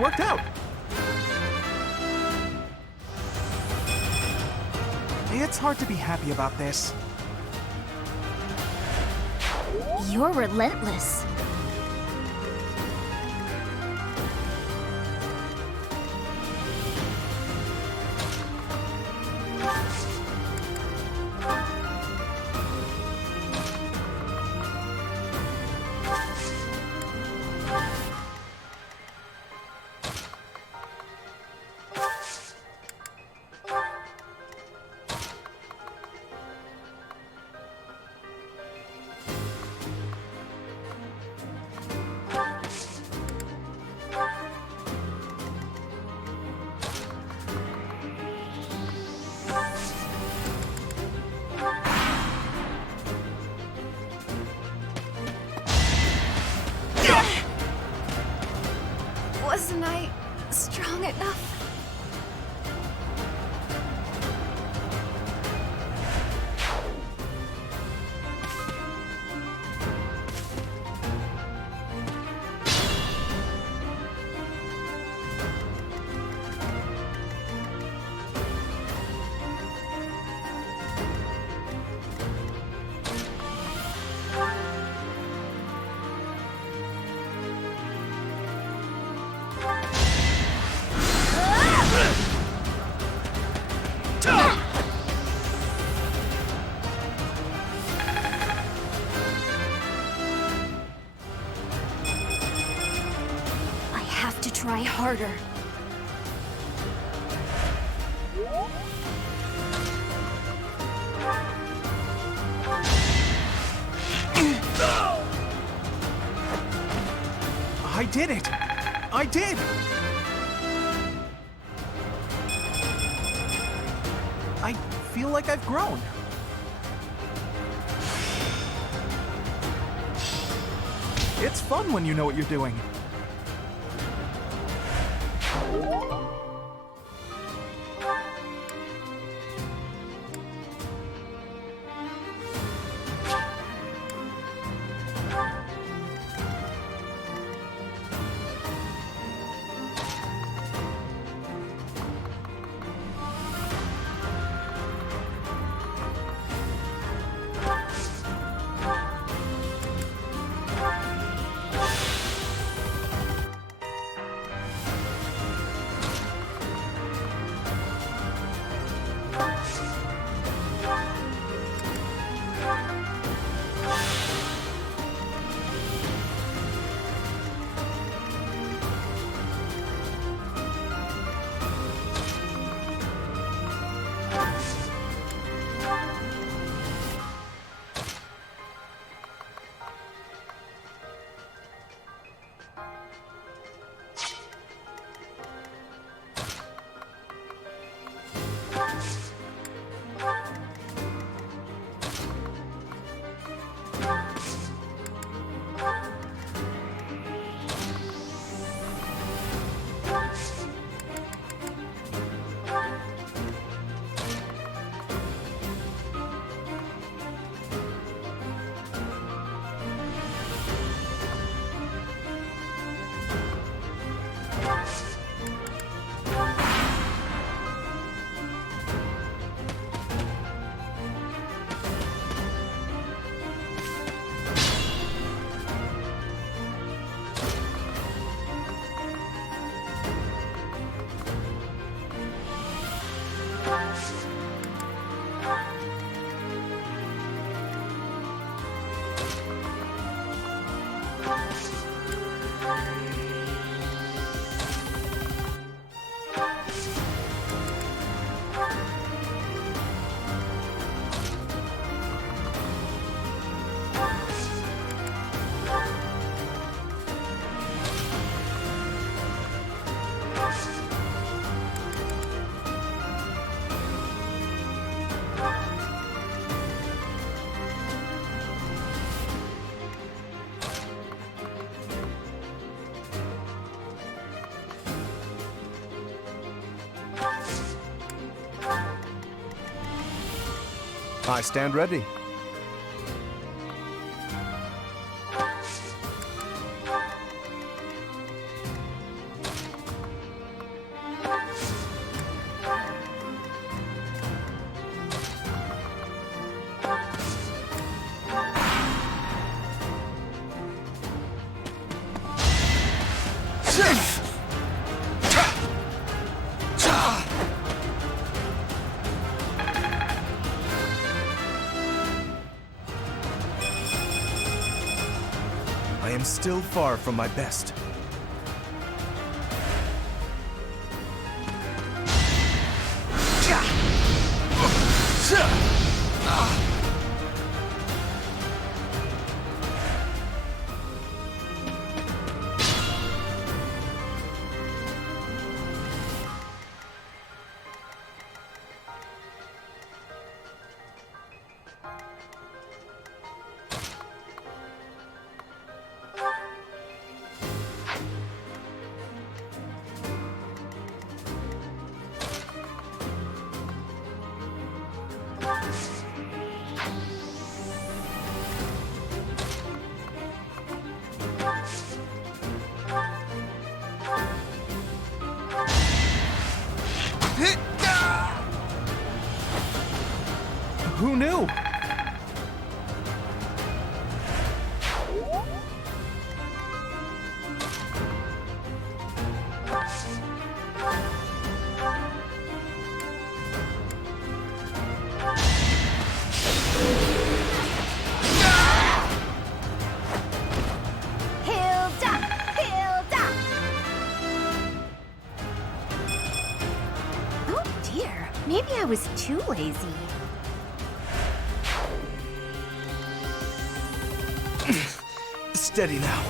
worked out. It's hard to be happy about this. You're relentless. Wasn't I strong enough? Try harder. I did it! I did! I feel like I've grown. It's fun when you know what you're doing. I stand ready. I am still far from my best. Who knew? Oh dear, maybe I was too lazy. Steady now.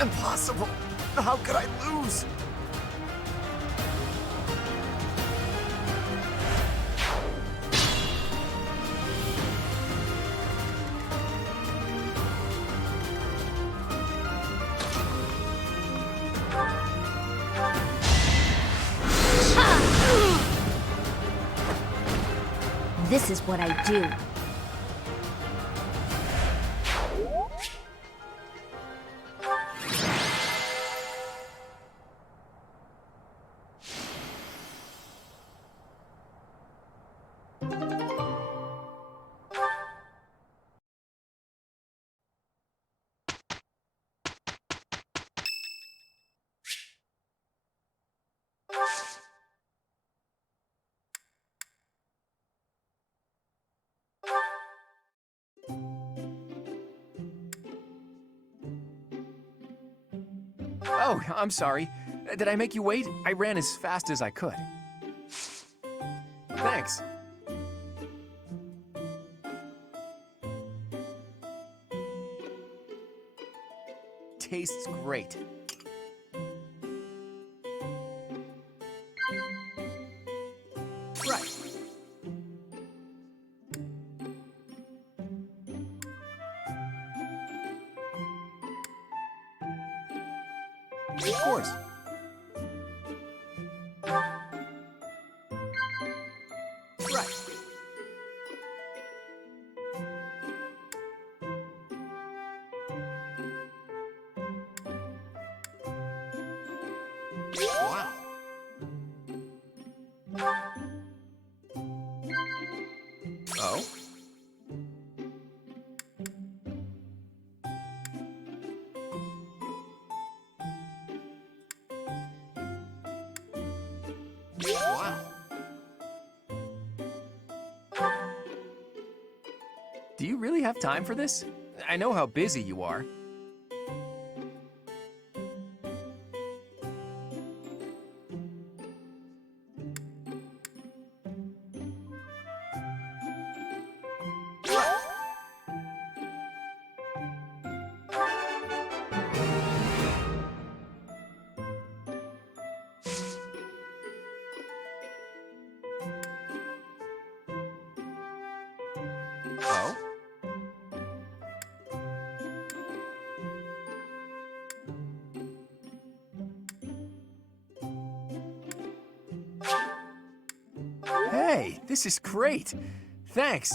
Impossible! How could I lose? This is what I do. Oh, I'm sorry. Did I make you wait? I ran as fast as I could. Thanks. Tastes great. Right. Of course. Right. Wow. Oh? Wow. Do you really have time for this? I know how busy you are. This is great. Thanks.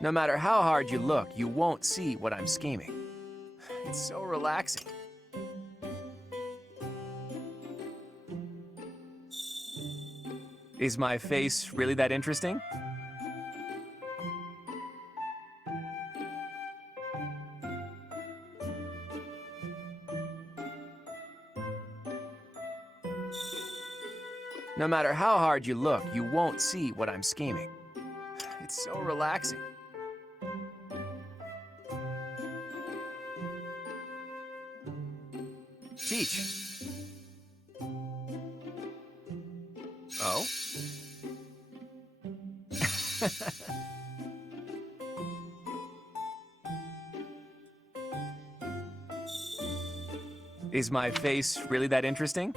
No matter how hard you look, you won't see what I'm scheming. It's so relaxing. Is my face really that interesting? No matter how hard you look, you won't see what I'm scheming. It's so relaxing. Teach. Oh? Is my face really that interesting?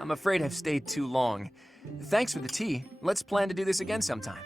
I'm afraid I've stayed too long. Thanks for the tea. Let's plan to do this again sometime.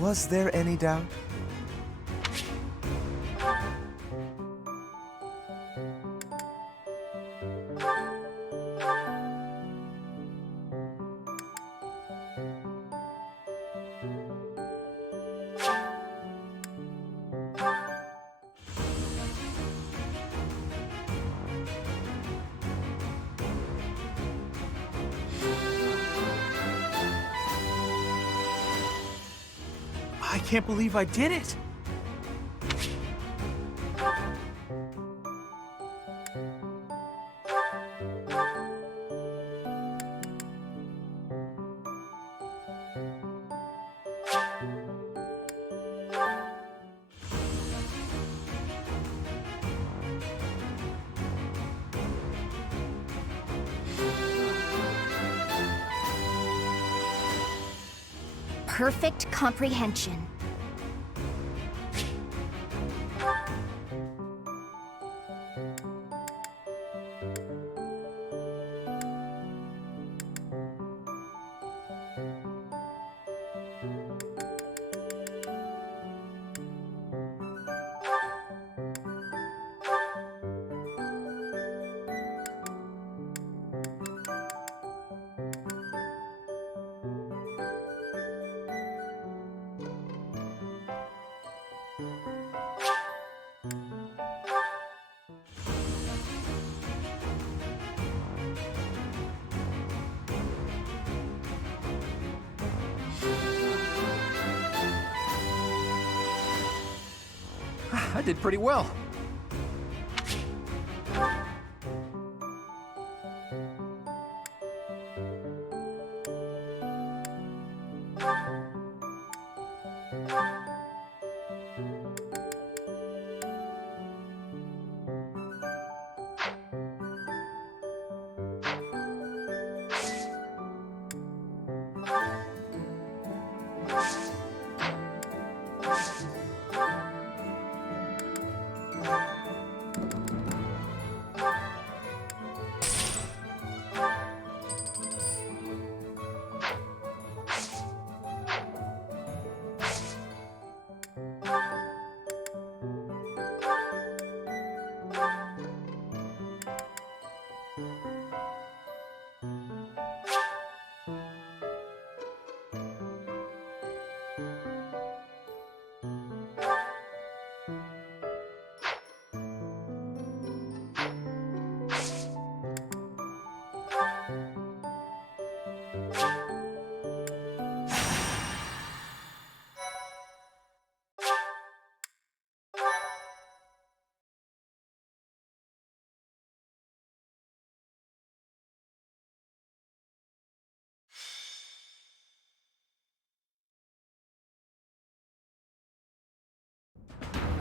Was there any doubt? I can't believe I did it! perfect comprehension. I did pretty well.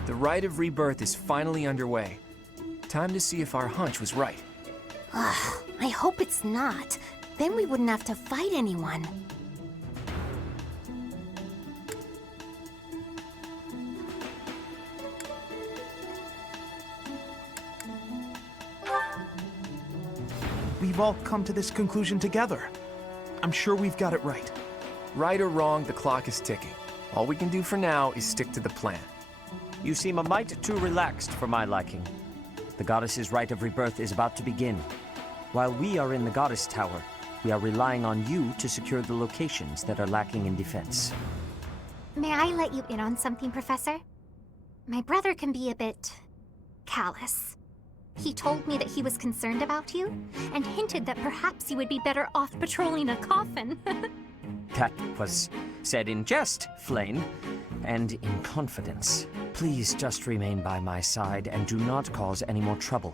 The rite of rebirth is finally underway. Time to see if our hunch was right. I hope it's not. Then we wouldn't have to fight anyone. We've all come to this conclusion together. I'm sure we've got it right. Right or wrong, the clock is ticking. All we can do for now is stick to the plan. You seem a mite too relaxed for my liking. The goddess's rite of rebirth is about to begin. While we are in the goddess tower, we are relying on you to secure the locations that are lacking in defense. May I let you in on something, Professor? My brother can be a bit callous. He told me that he was concerned about you, and hinted that perhaps you would be better off patrolling a coffin. That was said in jest, Flame, and in confidence. Please just remain by my side and do not cause any more trouble.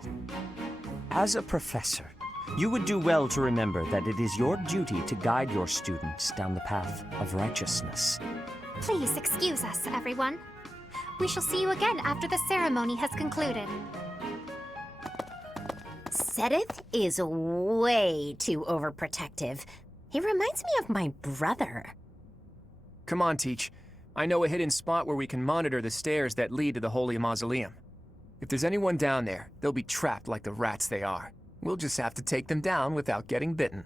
As a professor, you would do well to remember that it is your duty to guide your students down the path of righteousness. Please excuse us, everyone. We shall see you again after the ceremony has concluded. Sedith is way too overprotective. He reminds me of my brother. Come on, Teach. I know a hidden spot where we can monitor the stairs that lead to the Holy Mausoleum. If there's anyone down there, they'll be trapped like the rats they are. We'll just have to take them down without getting bitten.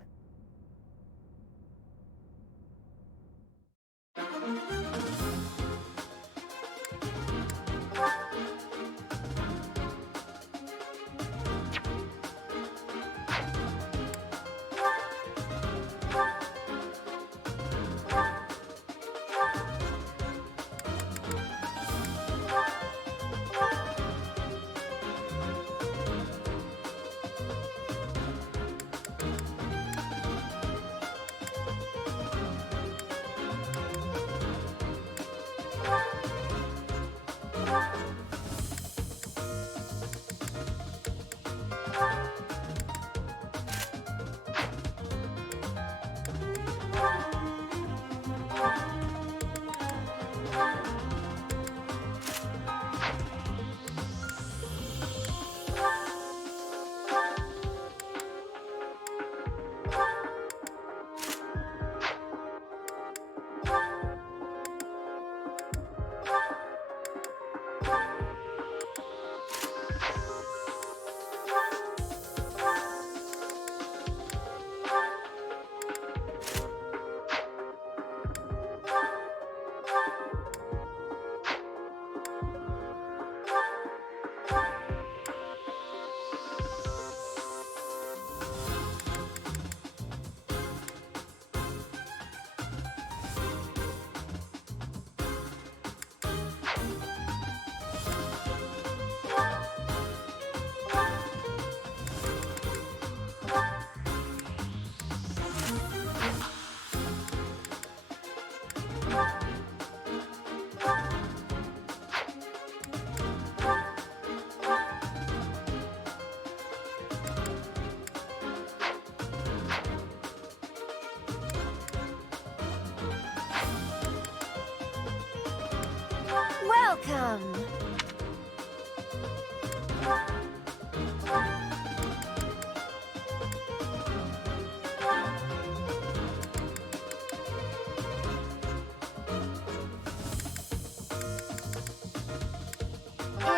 Welcome!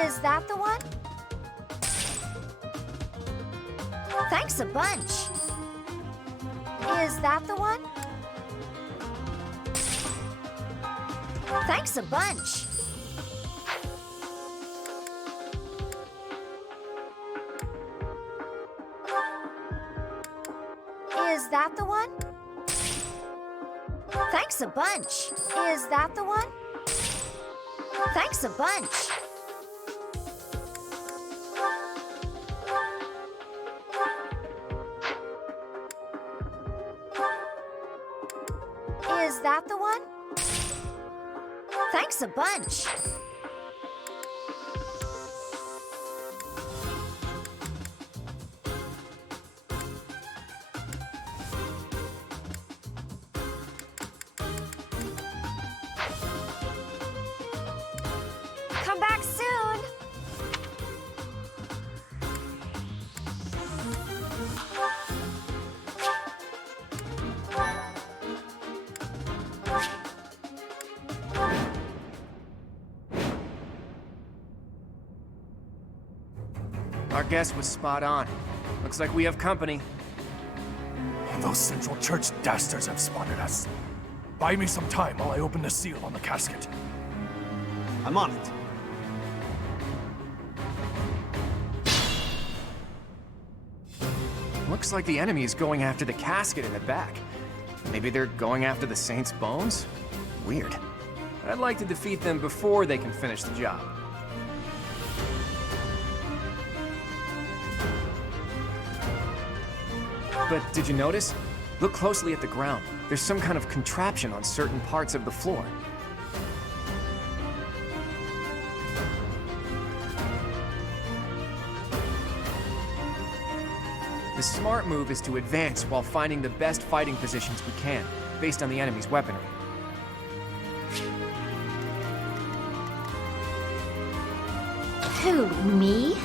Is that the one? Thanks a bunch. Is that the one? Thanks a bunch. Is that the one? Thanks a bunch. Is that the one? Thanks a bunch. Is that the one? Thanks a bunch. Come back soon. Our guess was spot on. Looks like we have company. Those Central Church dastards have spotted us. Buy me some time while I open the seal on the casket. I'm on it. Looks like the enemy is going after the casket in the back. Maybe they're going after the Saint's bones? Weird. I'd like to defeat them before they can finish the job. But did you notice? Look closely at the ground. There's some kind of contraption on certain parts of the floor. The smart move is to advance while finding the best fighting positions we can, based on the enemy's weaponry. Who, me?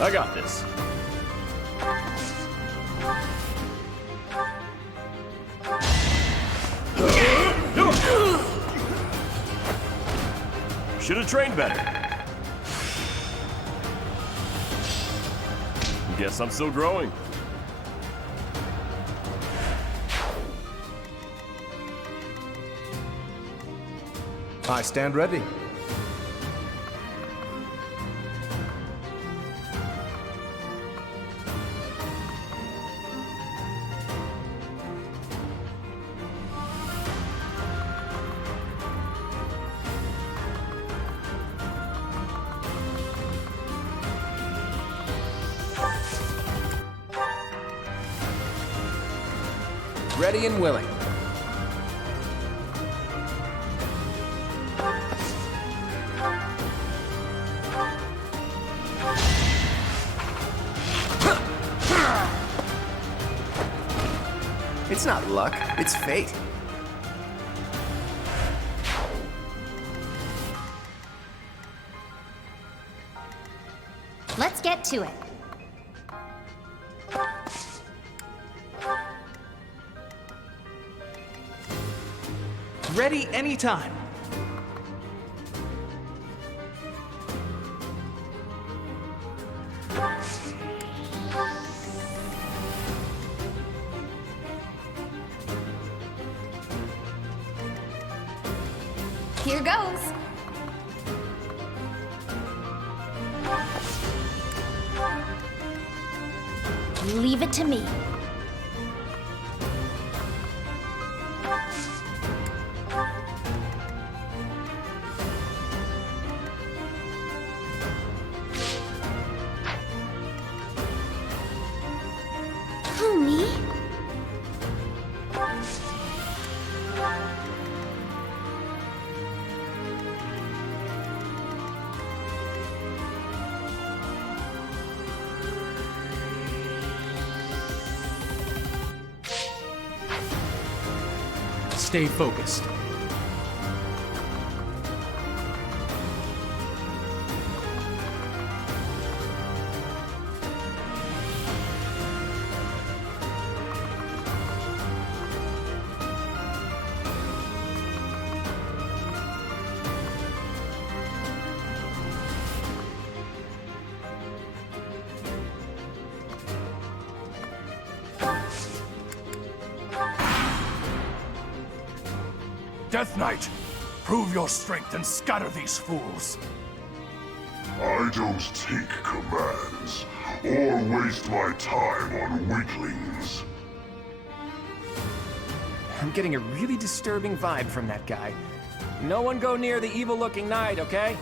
I got this. Should have trained better. Guess I'm still growing. I stand ready. Ready and willing. It's not luck, it's fate. Let's get to it. Ready anytime. Here goes. Leave it to me. stay focused. Death Knight, prove your strength and scatter these fools. I don't take commands, or waste my time on weaklings. I'm getting a really disturbing vibe from that guy. No one go near the evil-looking knight, okay?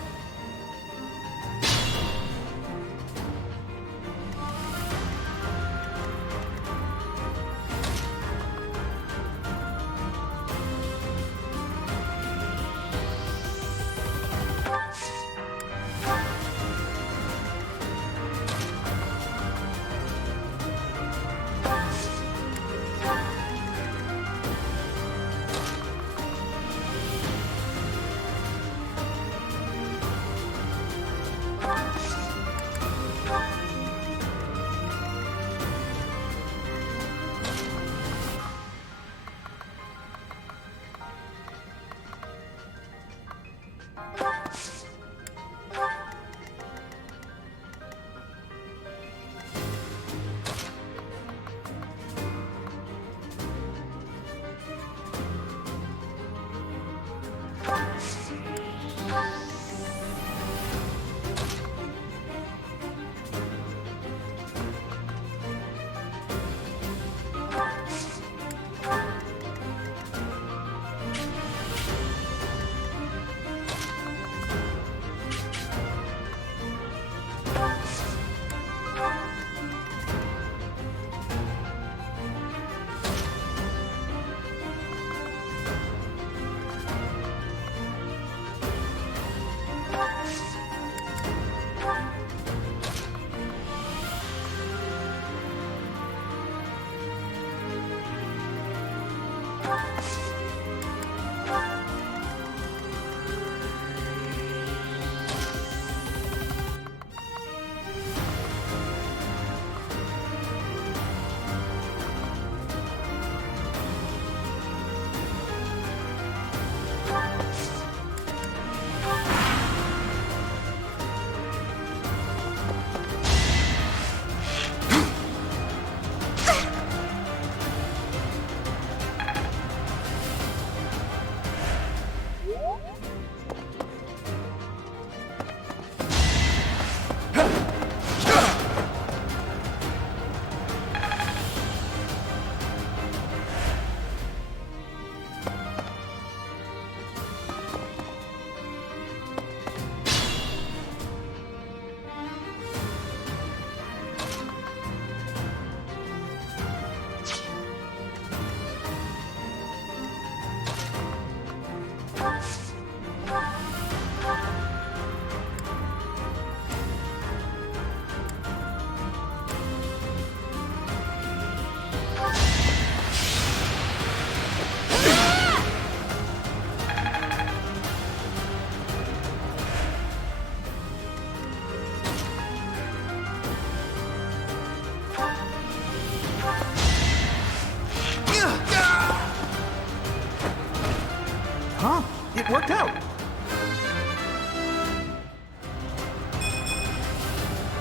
Huh? It worked out.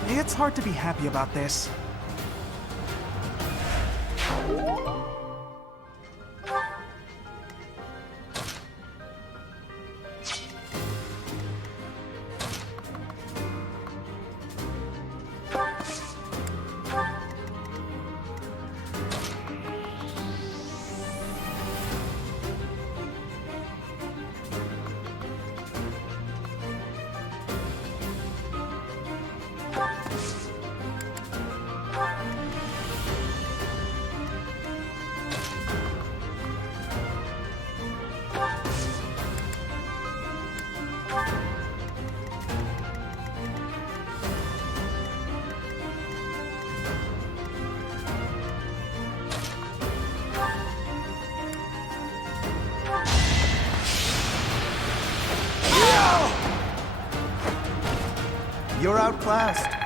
It's hard to be happy about this. You're outclassed.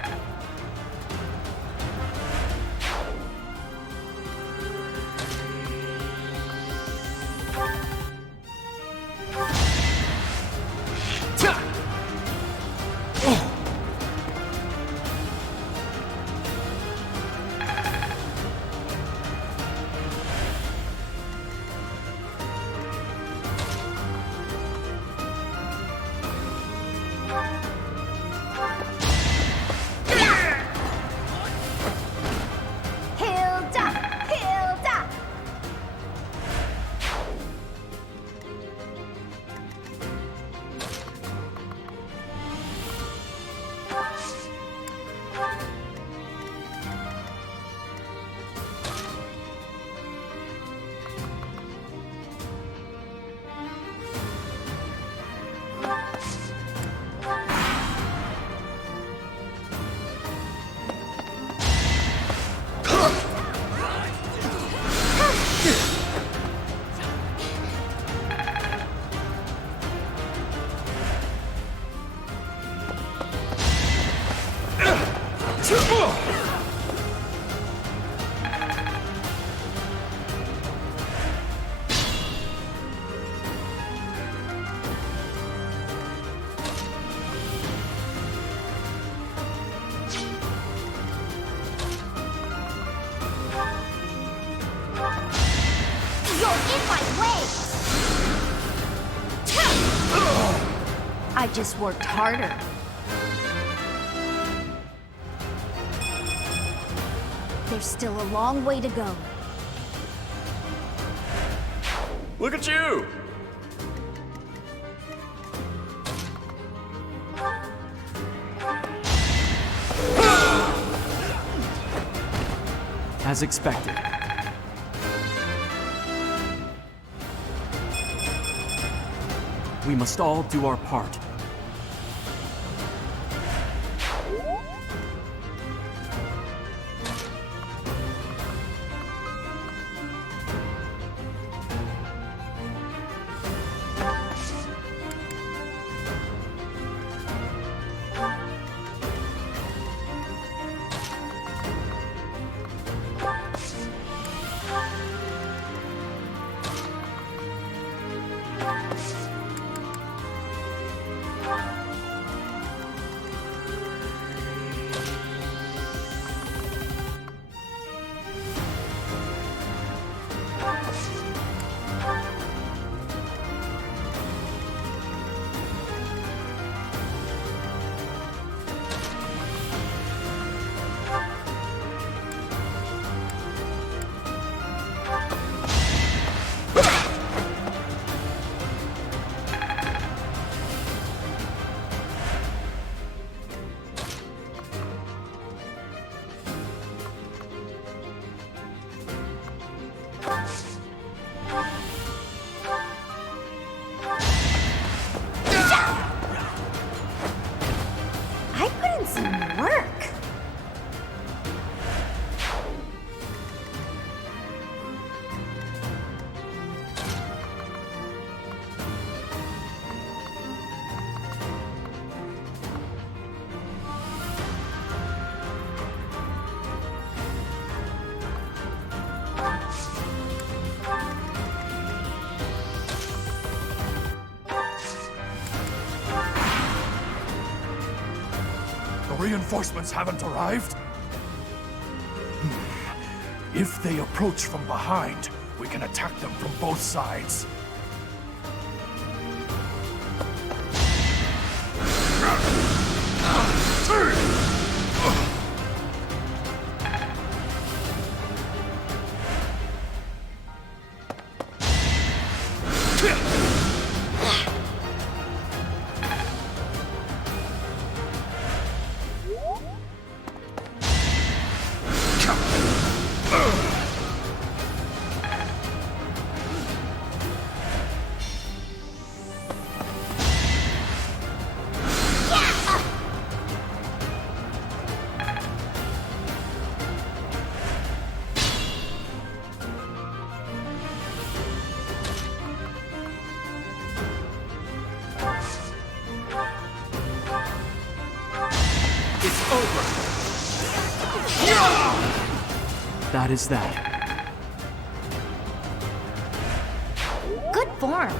I just worked harder. There's still a long way to go. Look at you! As expected. We must all do our part. Reinforcements haven't arrived? If they approach from behind, we can attack them from both sides. that is that. Good form.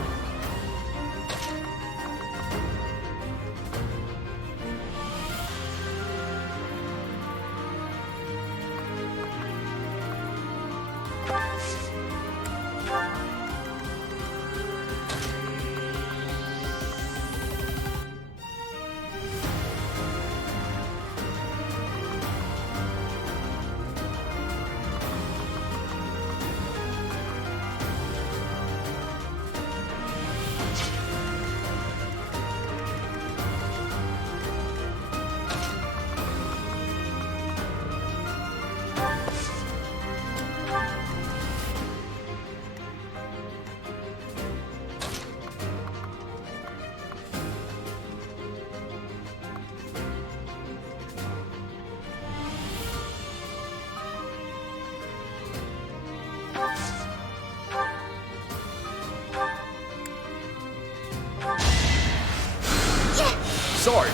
Sorry.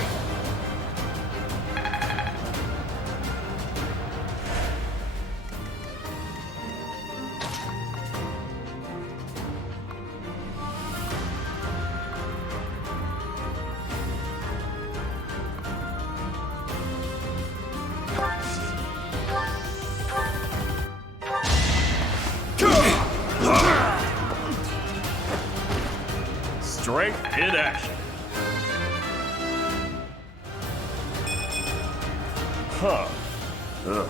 Strength in action. Huh. Ugh.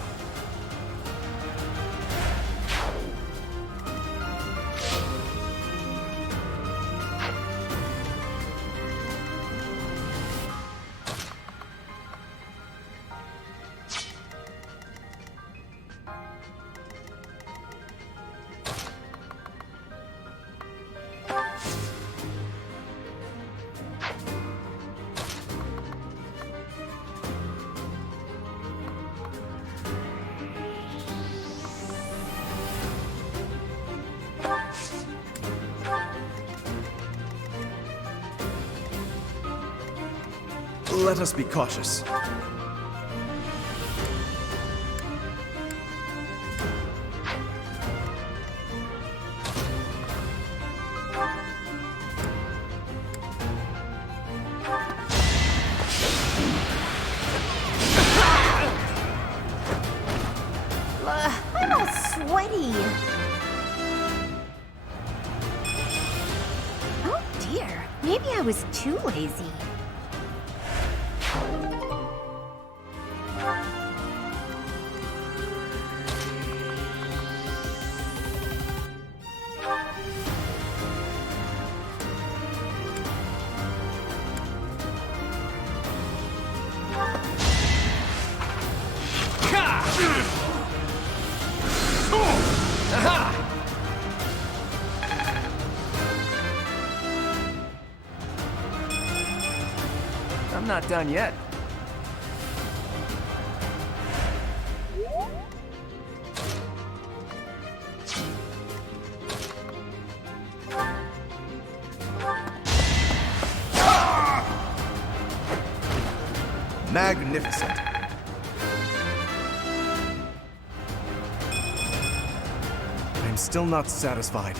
Let us be cautious. I'm all sweaty. Oh dear, maybe I was too lazy. I'm not done yet. Magnificent. I'm still not satisfied.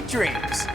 Sweet dreams.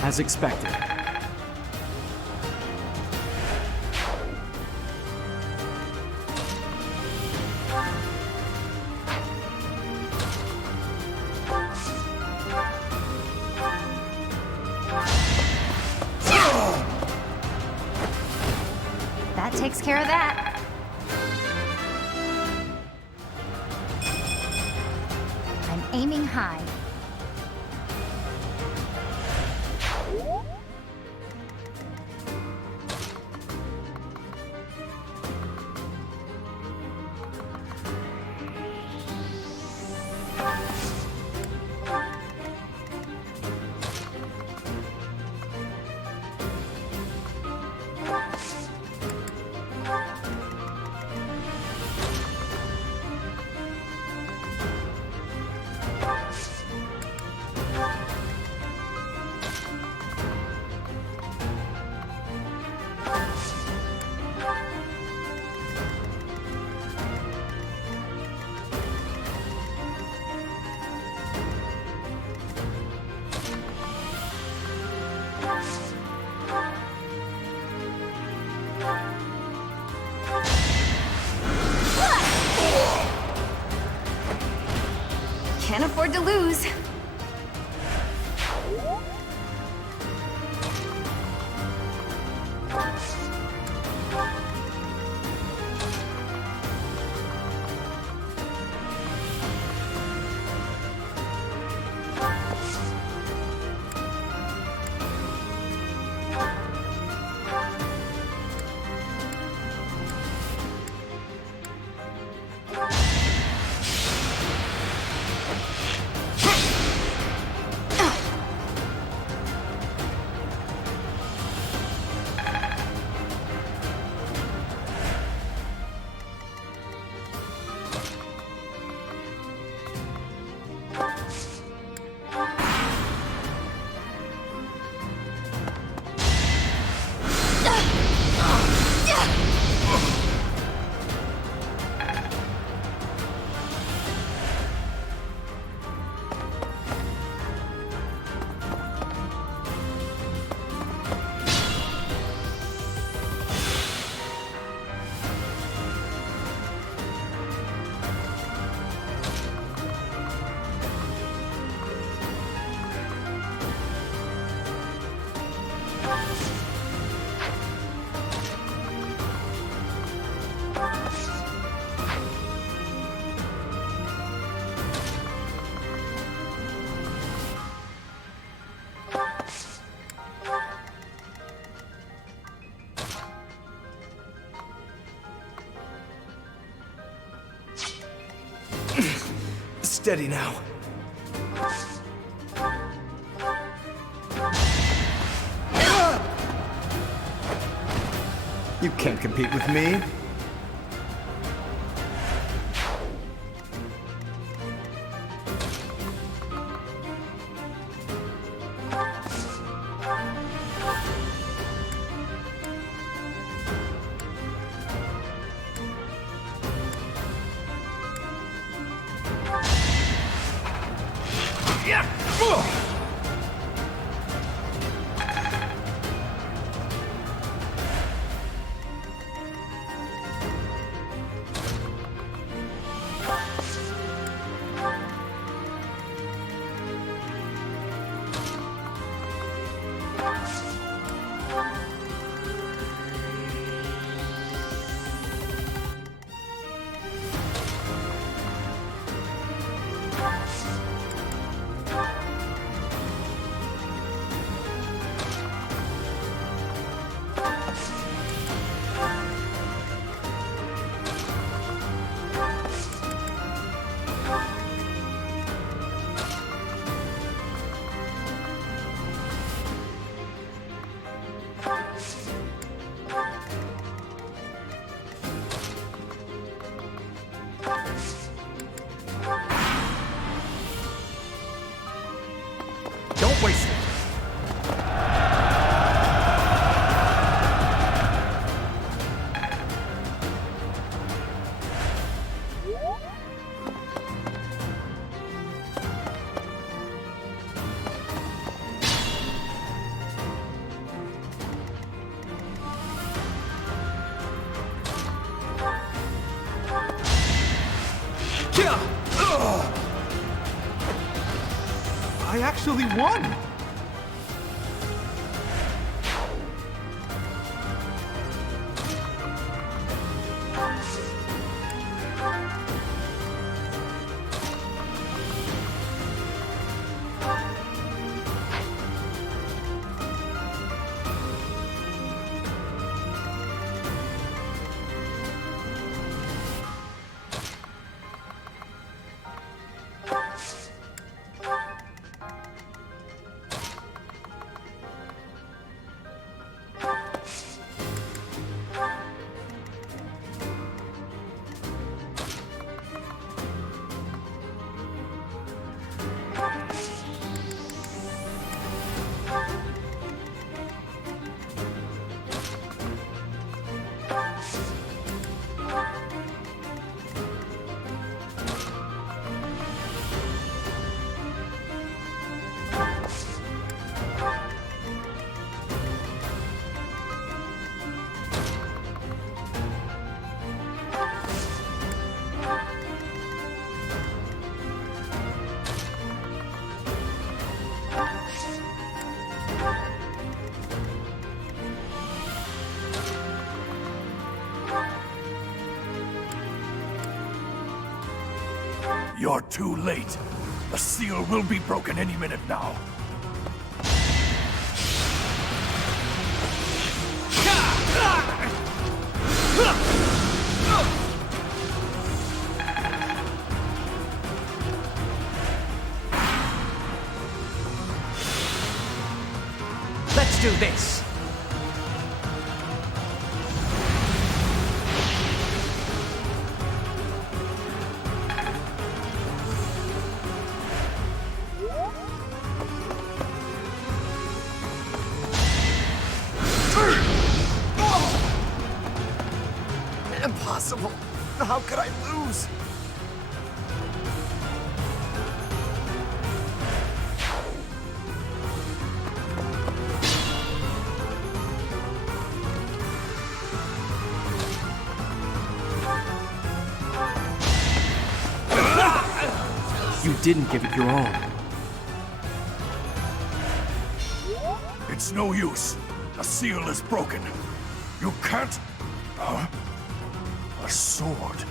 As expected. That takes care of that. I'm aiming high. Can't afford to lose. Steady now. You can't compete with me. Don't waste it. I actually won! You're too late. The seal will be broken any minute now. Let's do this. Impossible! How could I lose? You didn't give it your all. It's no use. The seal is broken. You can't... A sword.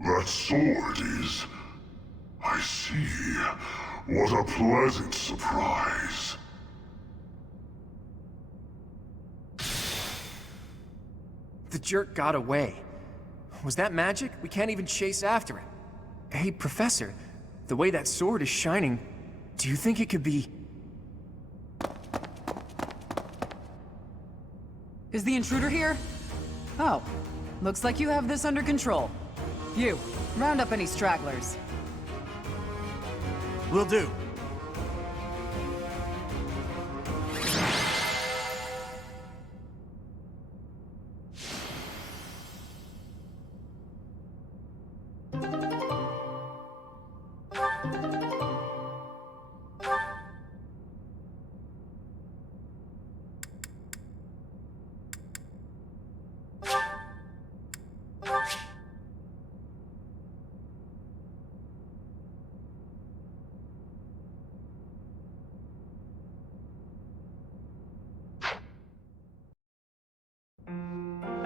That sword is... I see. What a pleasant surprise. The jerk got away. Was that magic? We can't even chase after it. Hey, Professor, the way that sword is shining, do you think it could be... Is the intruder here? Oh, looks like you have this under control. You, round up any stragglers. Will do.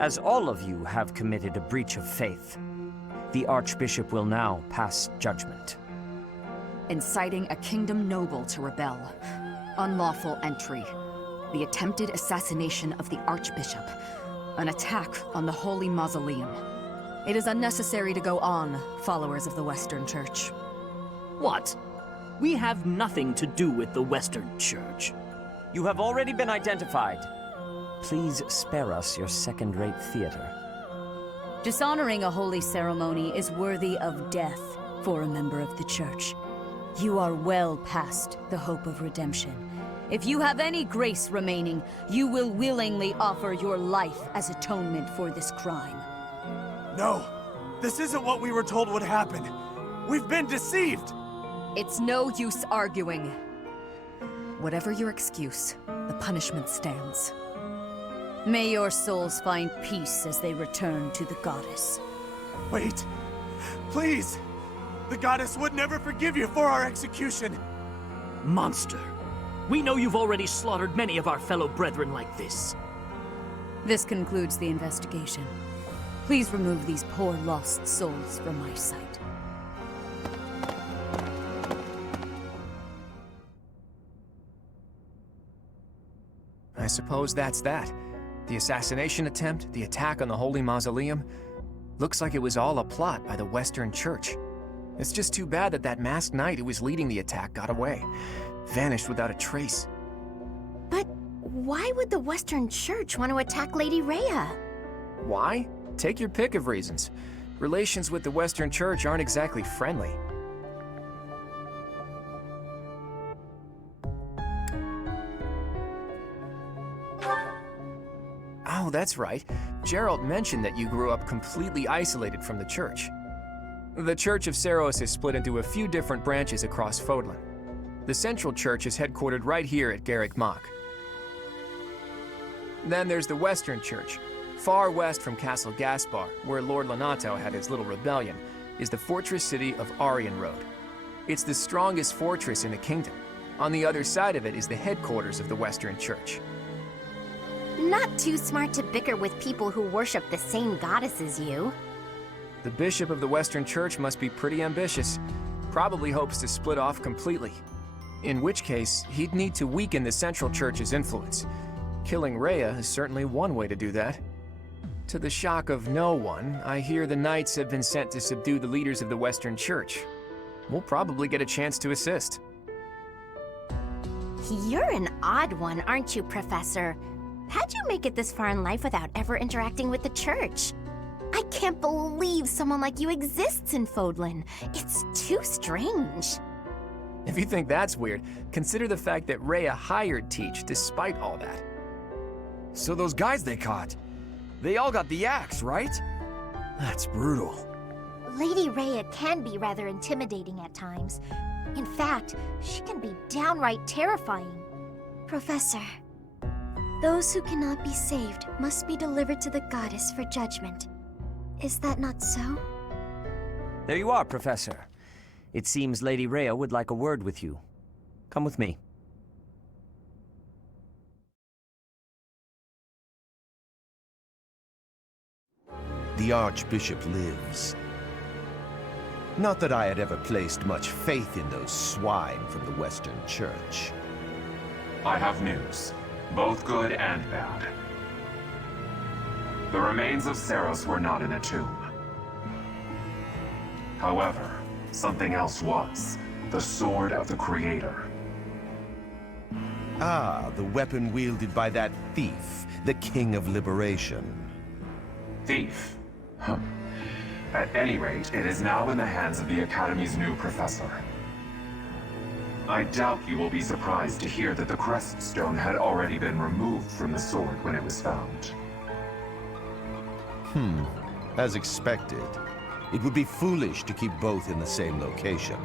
As all of you have committed a breach of faith, the Archbishop will now pass judgment. Inciting a kingdom noble to rebel. Unlawful entry. The attempted assassination of the Archbishop. An attack on the Holy Mausoleum. It is unnecessary to go on, followers of the Western Church. What? We have nothing to do with the Western Church. You have already been identified. Please spare us your second-rate theater. Dishonoring a holy ceremony is worthy of death for a member of the Church. You are well past the hope of redemption. If you have any grace remaining, you will willingly offer your life as atonement for this crime. No! This isn't what we were told would happen! We've been deceived! It's no use arguing. Whatever your excuse, the punishment stands. May your souls find peace as they return to the goddess. Wait! Please! The goddess would never forgive you for our execution! Monster! We know you've already slaughtered many of our fellow brethren like this. This concludes the investigation. Please remove these poor lost souls from my sight. I suppose that's that. The assassination attempt, the attack on the Holy Mausoleum. Looks like it was all a plot by the Western Church. It's just too bad that that masked knight who was leading the attack got away. Vanished without a trace. But why would the Western Church want to attack Lady Rhea? Why? Take your pick of reasons. Relations with the Western Church aren't exactly friendly. Oh, that's right. Gerald mentioned that you grew up completely isolated from the church. The Church of Seiros is split into a few different branches across Fódlan. The central church is headquartered right here at Garreg Mach. Then there's the Western Church. Far west from Castle Gaspar, where Lord Lonato had his little rebellion, is the fortress city of Arianrode. It's the strongest fortress in the kingdom. On the other side of it is the headquarters of the Western Church. Not too smart to bicker with people who worship the same goddess as you. The bishop of the Western Church must be pretty ambitious. Probably hopes to split off completely. In which case, he'd need to weaken the Central Church's influence. Killing Rhea is certainly one way to do that. To the shock of no one, I hear the knights have been sent to subdue the leaders of the Western Church. We'll probably get a chance to assist. You're an odd one, aren't you, Professor? How'd you make it this far in life without ever interacting with the church? I can't believe someone like you exists in Fódlan. It's too strange. If you think that's weird, consider the fact that Rhea hired Teach despite all that. So those guys they caught, they all got the axe, right? That's brutal. Lady Rhea can be rather intimidating at times. In fact, she can be downright terrifying. Professor, those who cannot be saved must be delivered to the goddess for judgment. Is that not so? There you are, Professor. It seems Lady Rhea would like a word with you. Come with me. The Archbishop lives. Not that I had ever placed much faith in those swine from the Western Church. I have news, both good and bad. The remains of Seiros were not in a tomb. However, something else was. The Sword of the Creator. Ah, the weapon wielded by that thief, the King of Liberation. Thief? Huh. At any rate, it is now in the hands of the Academy's new professor. I doubt you will be surprised to hear that the crest stone had already been removed from the sword when it was found. As expected. It would be foolish to keep both in the same location.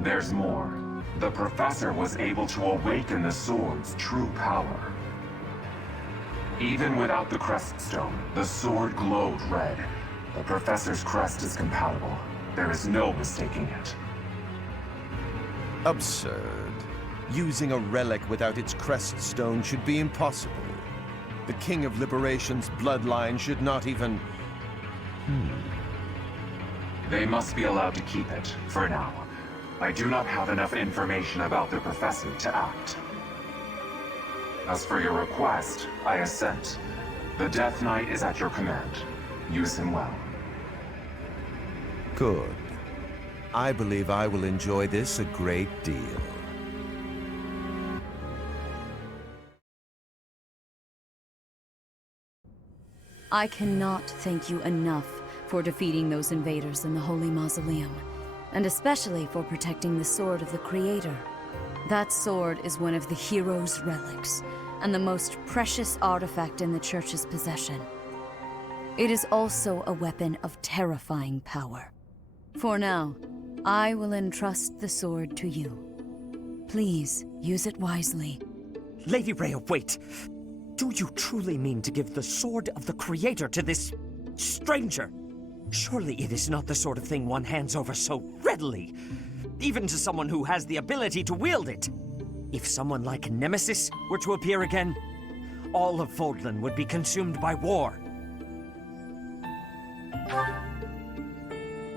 There's more. The professor was able to awaken the sword's true power. Even without the crest stone, the sword glowed red. The professor's crest is compatible. There is no mistaking it. Absurd. Using a relic without its crest stone should be impossible. The King of Liberation's bloodline should not even... They must be allowed to keep it, for now. I do not have enough information about the professor to act. As for your request, I assent. The Death Knight is at your command. Use him well. Good. I believe I will enjoy this a great deal. I cannot thank you enough for defeating those invaders in the Holy Mausoleum, and especially for protecting the Sword of the Creator. That sword is one of the hero's relics, and the most precious artifact in the Church's possession. It is also a weapon of terrifying power. For now, I will entrust the sword to you. Please, use it wisely. Lady Rhea, wait! Do you truly mean to give the Sword of the Creator to this stranger? Surely it is not the sort of thing one hands over so readily, even to someone who has the ability to wield it. If someone like Nemesis were to appear again, all of Fódlan would be consumed by war.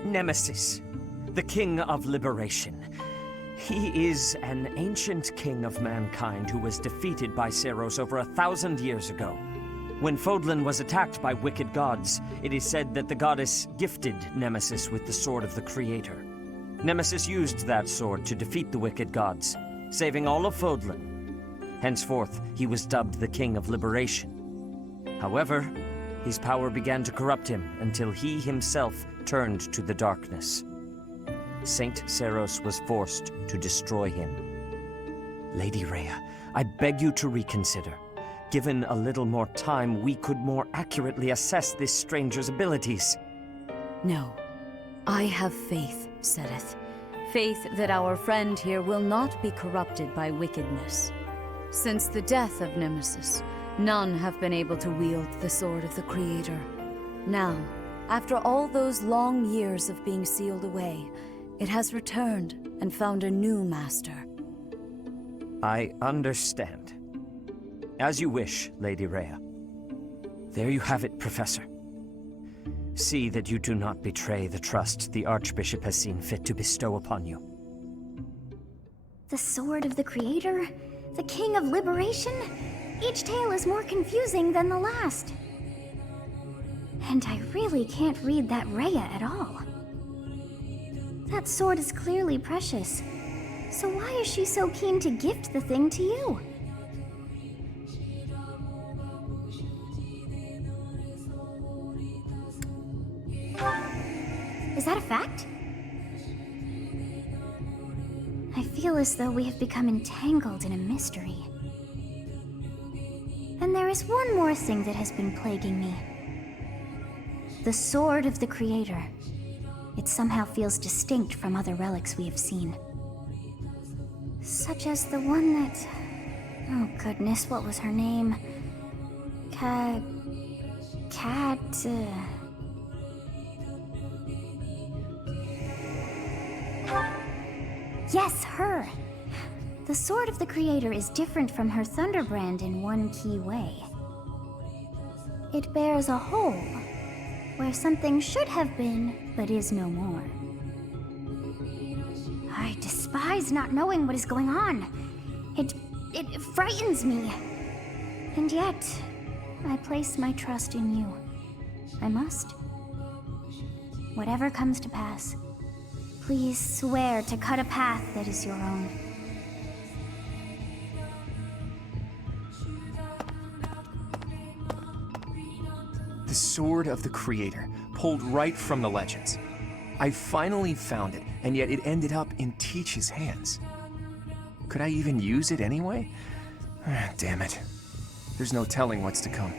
Nemesis, the King of Liberation. He is an ancient king of mankind who was defeated by Seiros over 1,000 years ago. When Fódlan was attacked by wicked gods, it is said that the goddess gifted Nemesis with the Sword of the Creator. Nemesis used that sword to defeat the wicked gods, saving all of Fódlan. Henceforth, he was dubbed the King of Liberation. However, his power began to corrupt him until he himself turned to the darkness. Saint Seiros was forced to destroy him. Lady Rhea, I beg you to reconsider. Given a little more time, we could more accurately assess this stranger's abilities. No. I have faith, Seteth. Faith that our friend here will not be corrupted by wickedness. Since the death of Nemesis, none have been able to wield the Sword of the Creator. Now, after all those long years of being sealed away, it has returned and found a new master. I understand. As you wish, Lady Rhea. There you have it, Professor. See that you do not betray the trust the Archbishop has seen fit to bestow upon you. The Sword of the Creator? The King of Liberation? Each tale is more confusing than the last. And I really can't read that Rhea at all. That sword is clearly precious. So why is she so keen to gift the thing to you? Is that a fact? I feel as though we have become entangled in a mystery. And there is one more thing that has been plaguing me. The Sword of the Creator. It somehow feels distinct from other relics we have seen. Such as the one that... Oh goodness, what was her name? Yes, her! The Sword of the Creator is different from her Thunderbrand in one key way. It bears a hole, where something should have been, but is no more. despise not knowing what is going on. It frightens me. And yet, I place my trust in you. I must. Whatever comes to pass, please swear to cut a path that is your own. The Sword of the Creator, pulled right from the legends. I finally found it, and yet it ended up in Teach's hands. Could I even use it anyway? Damn it. There's no telling what's to come.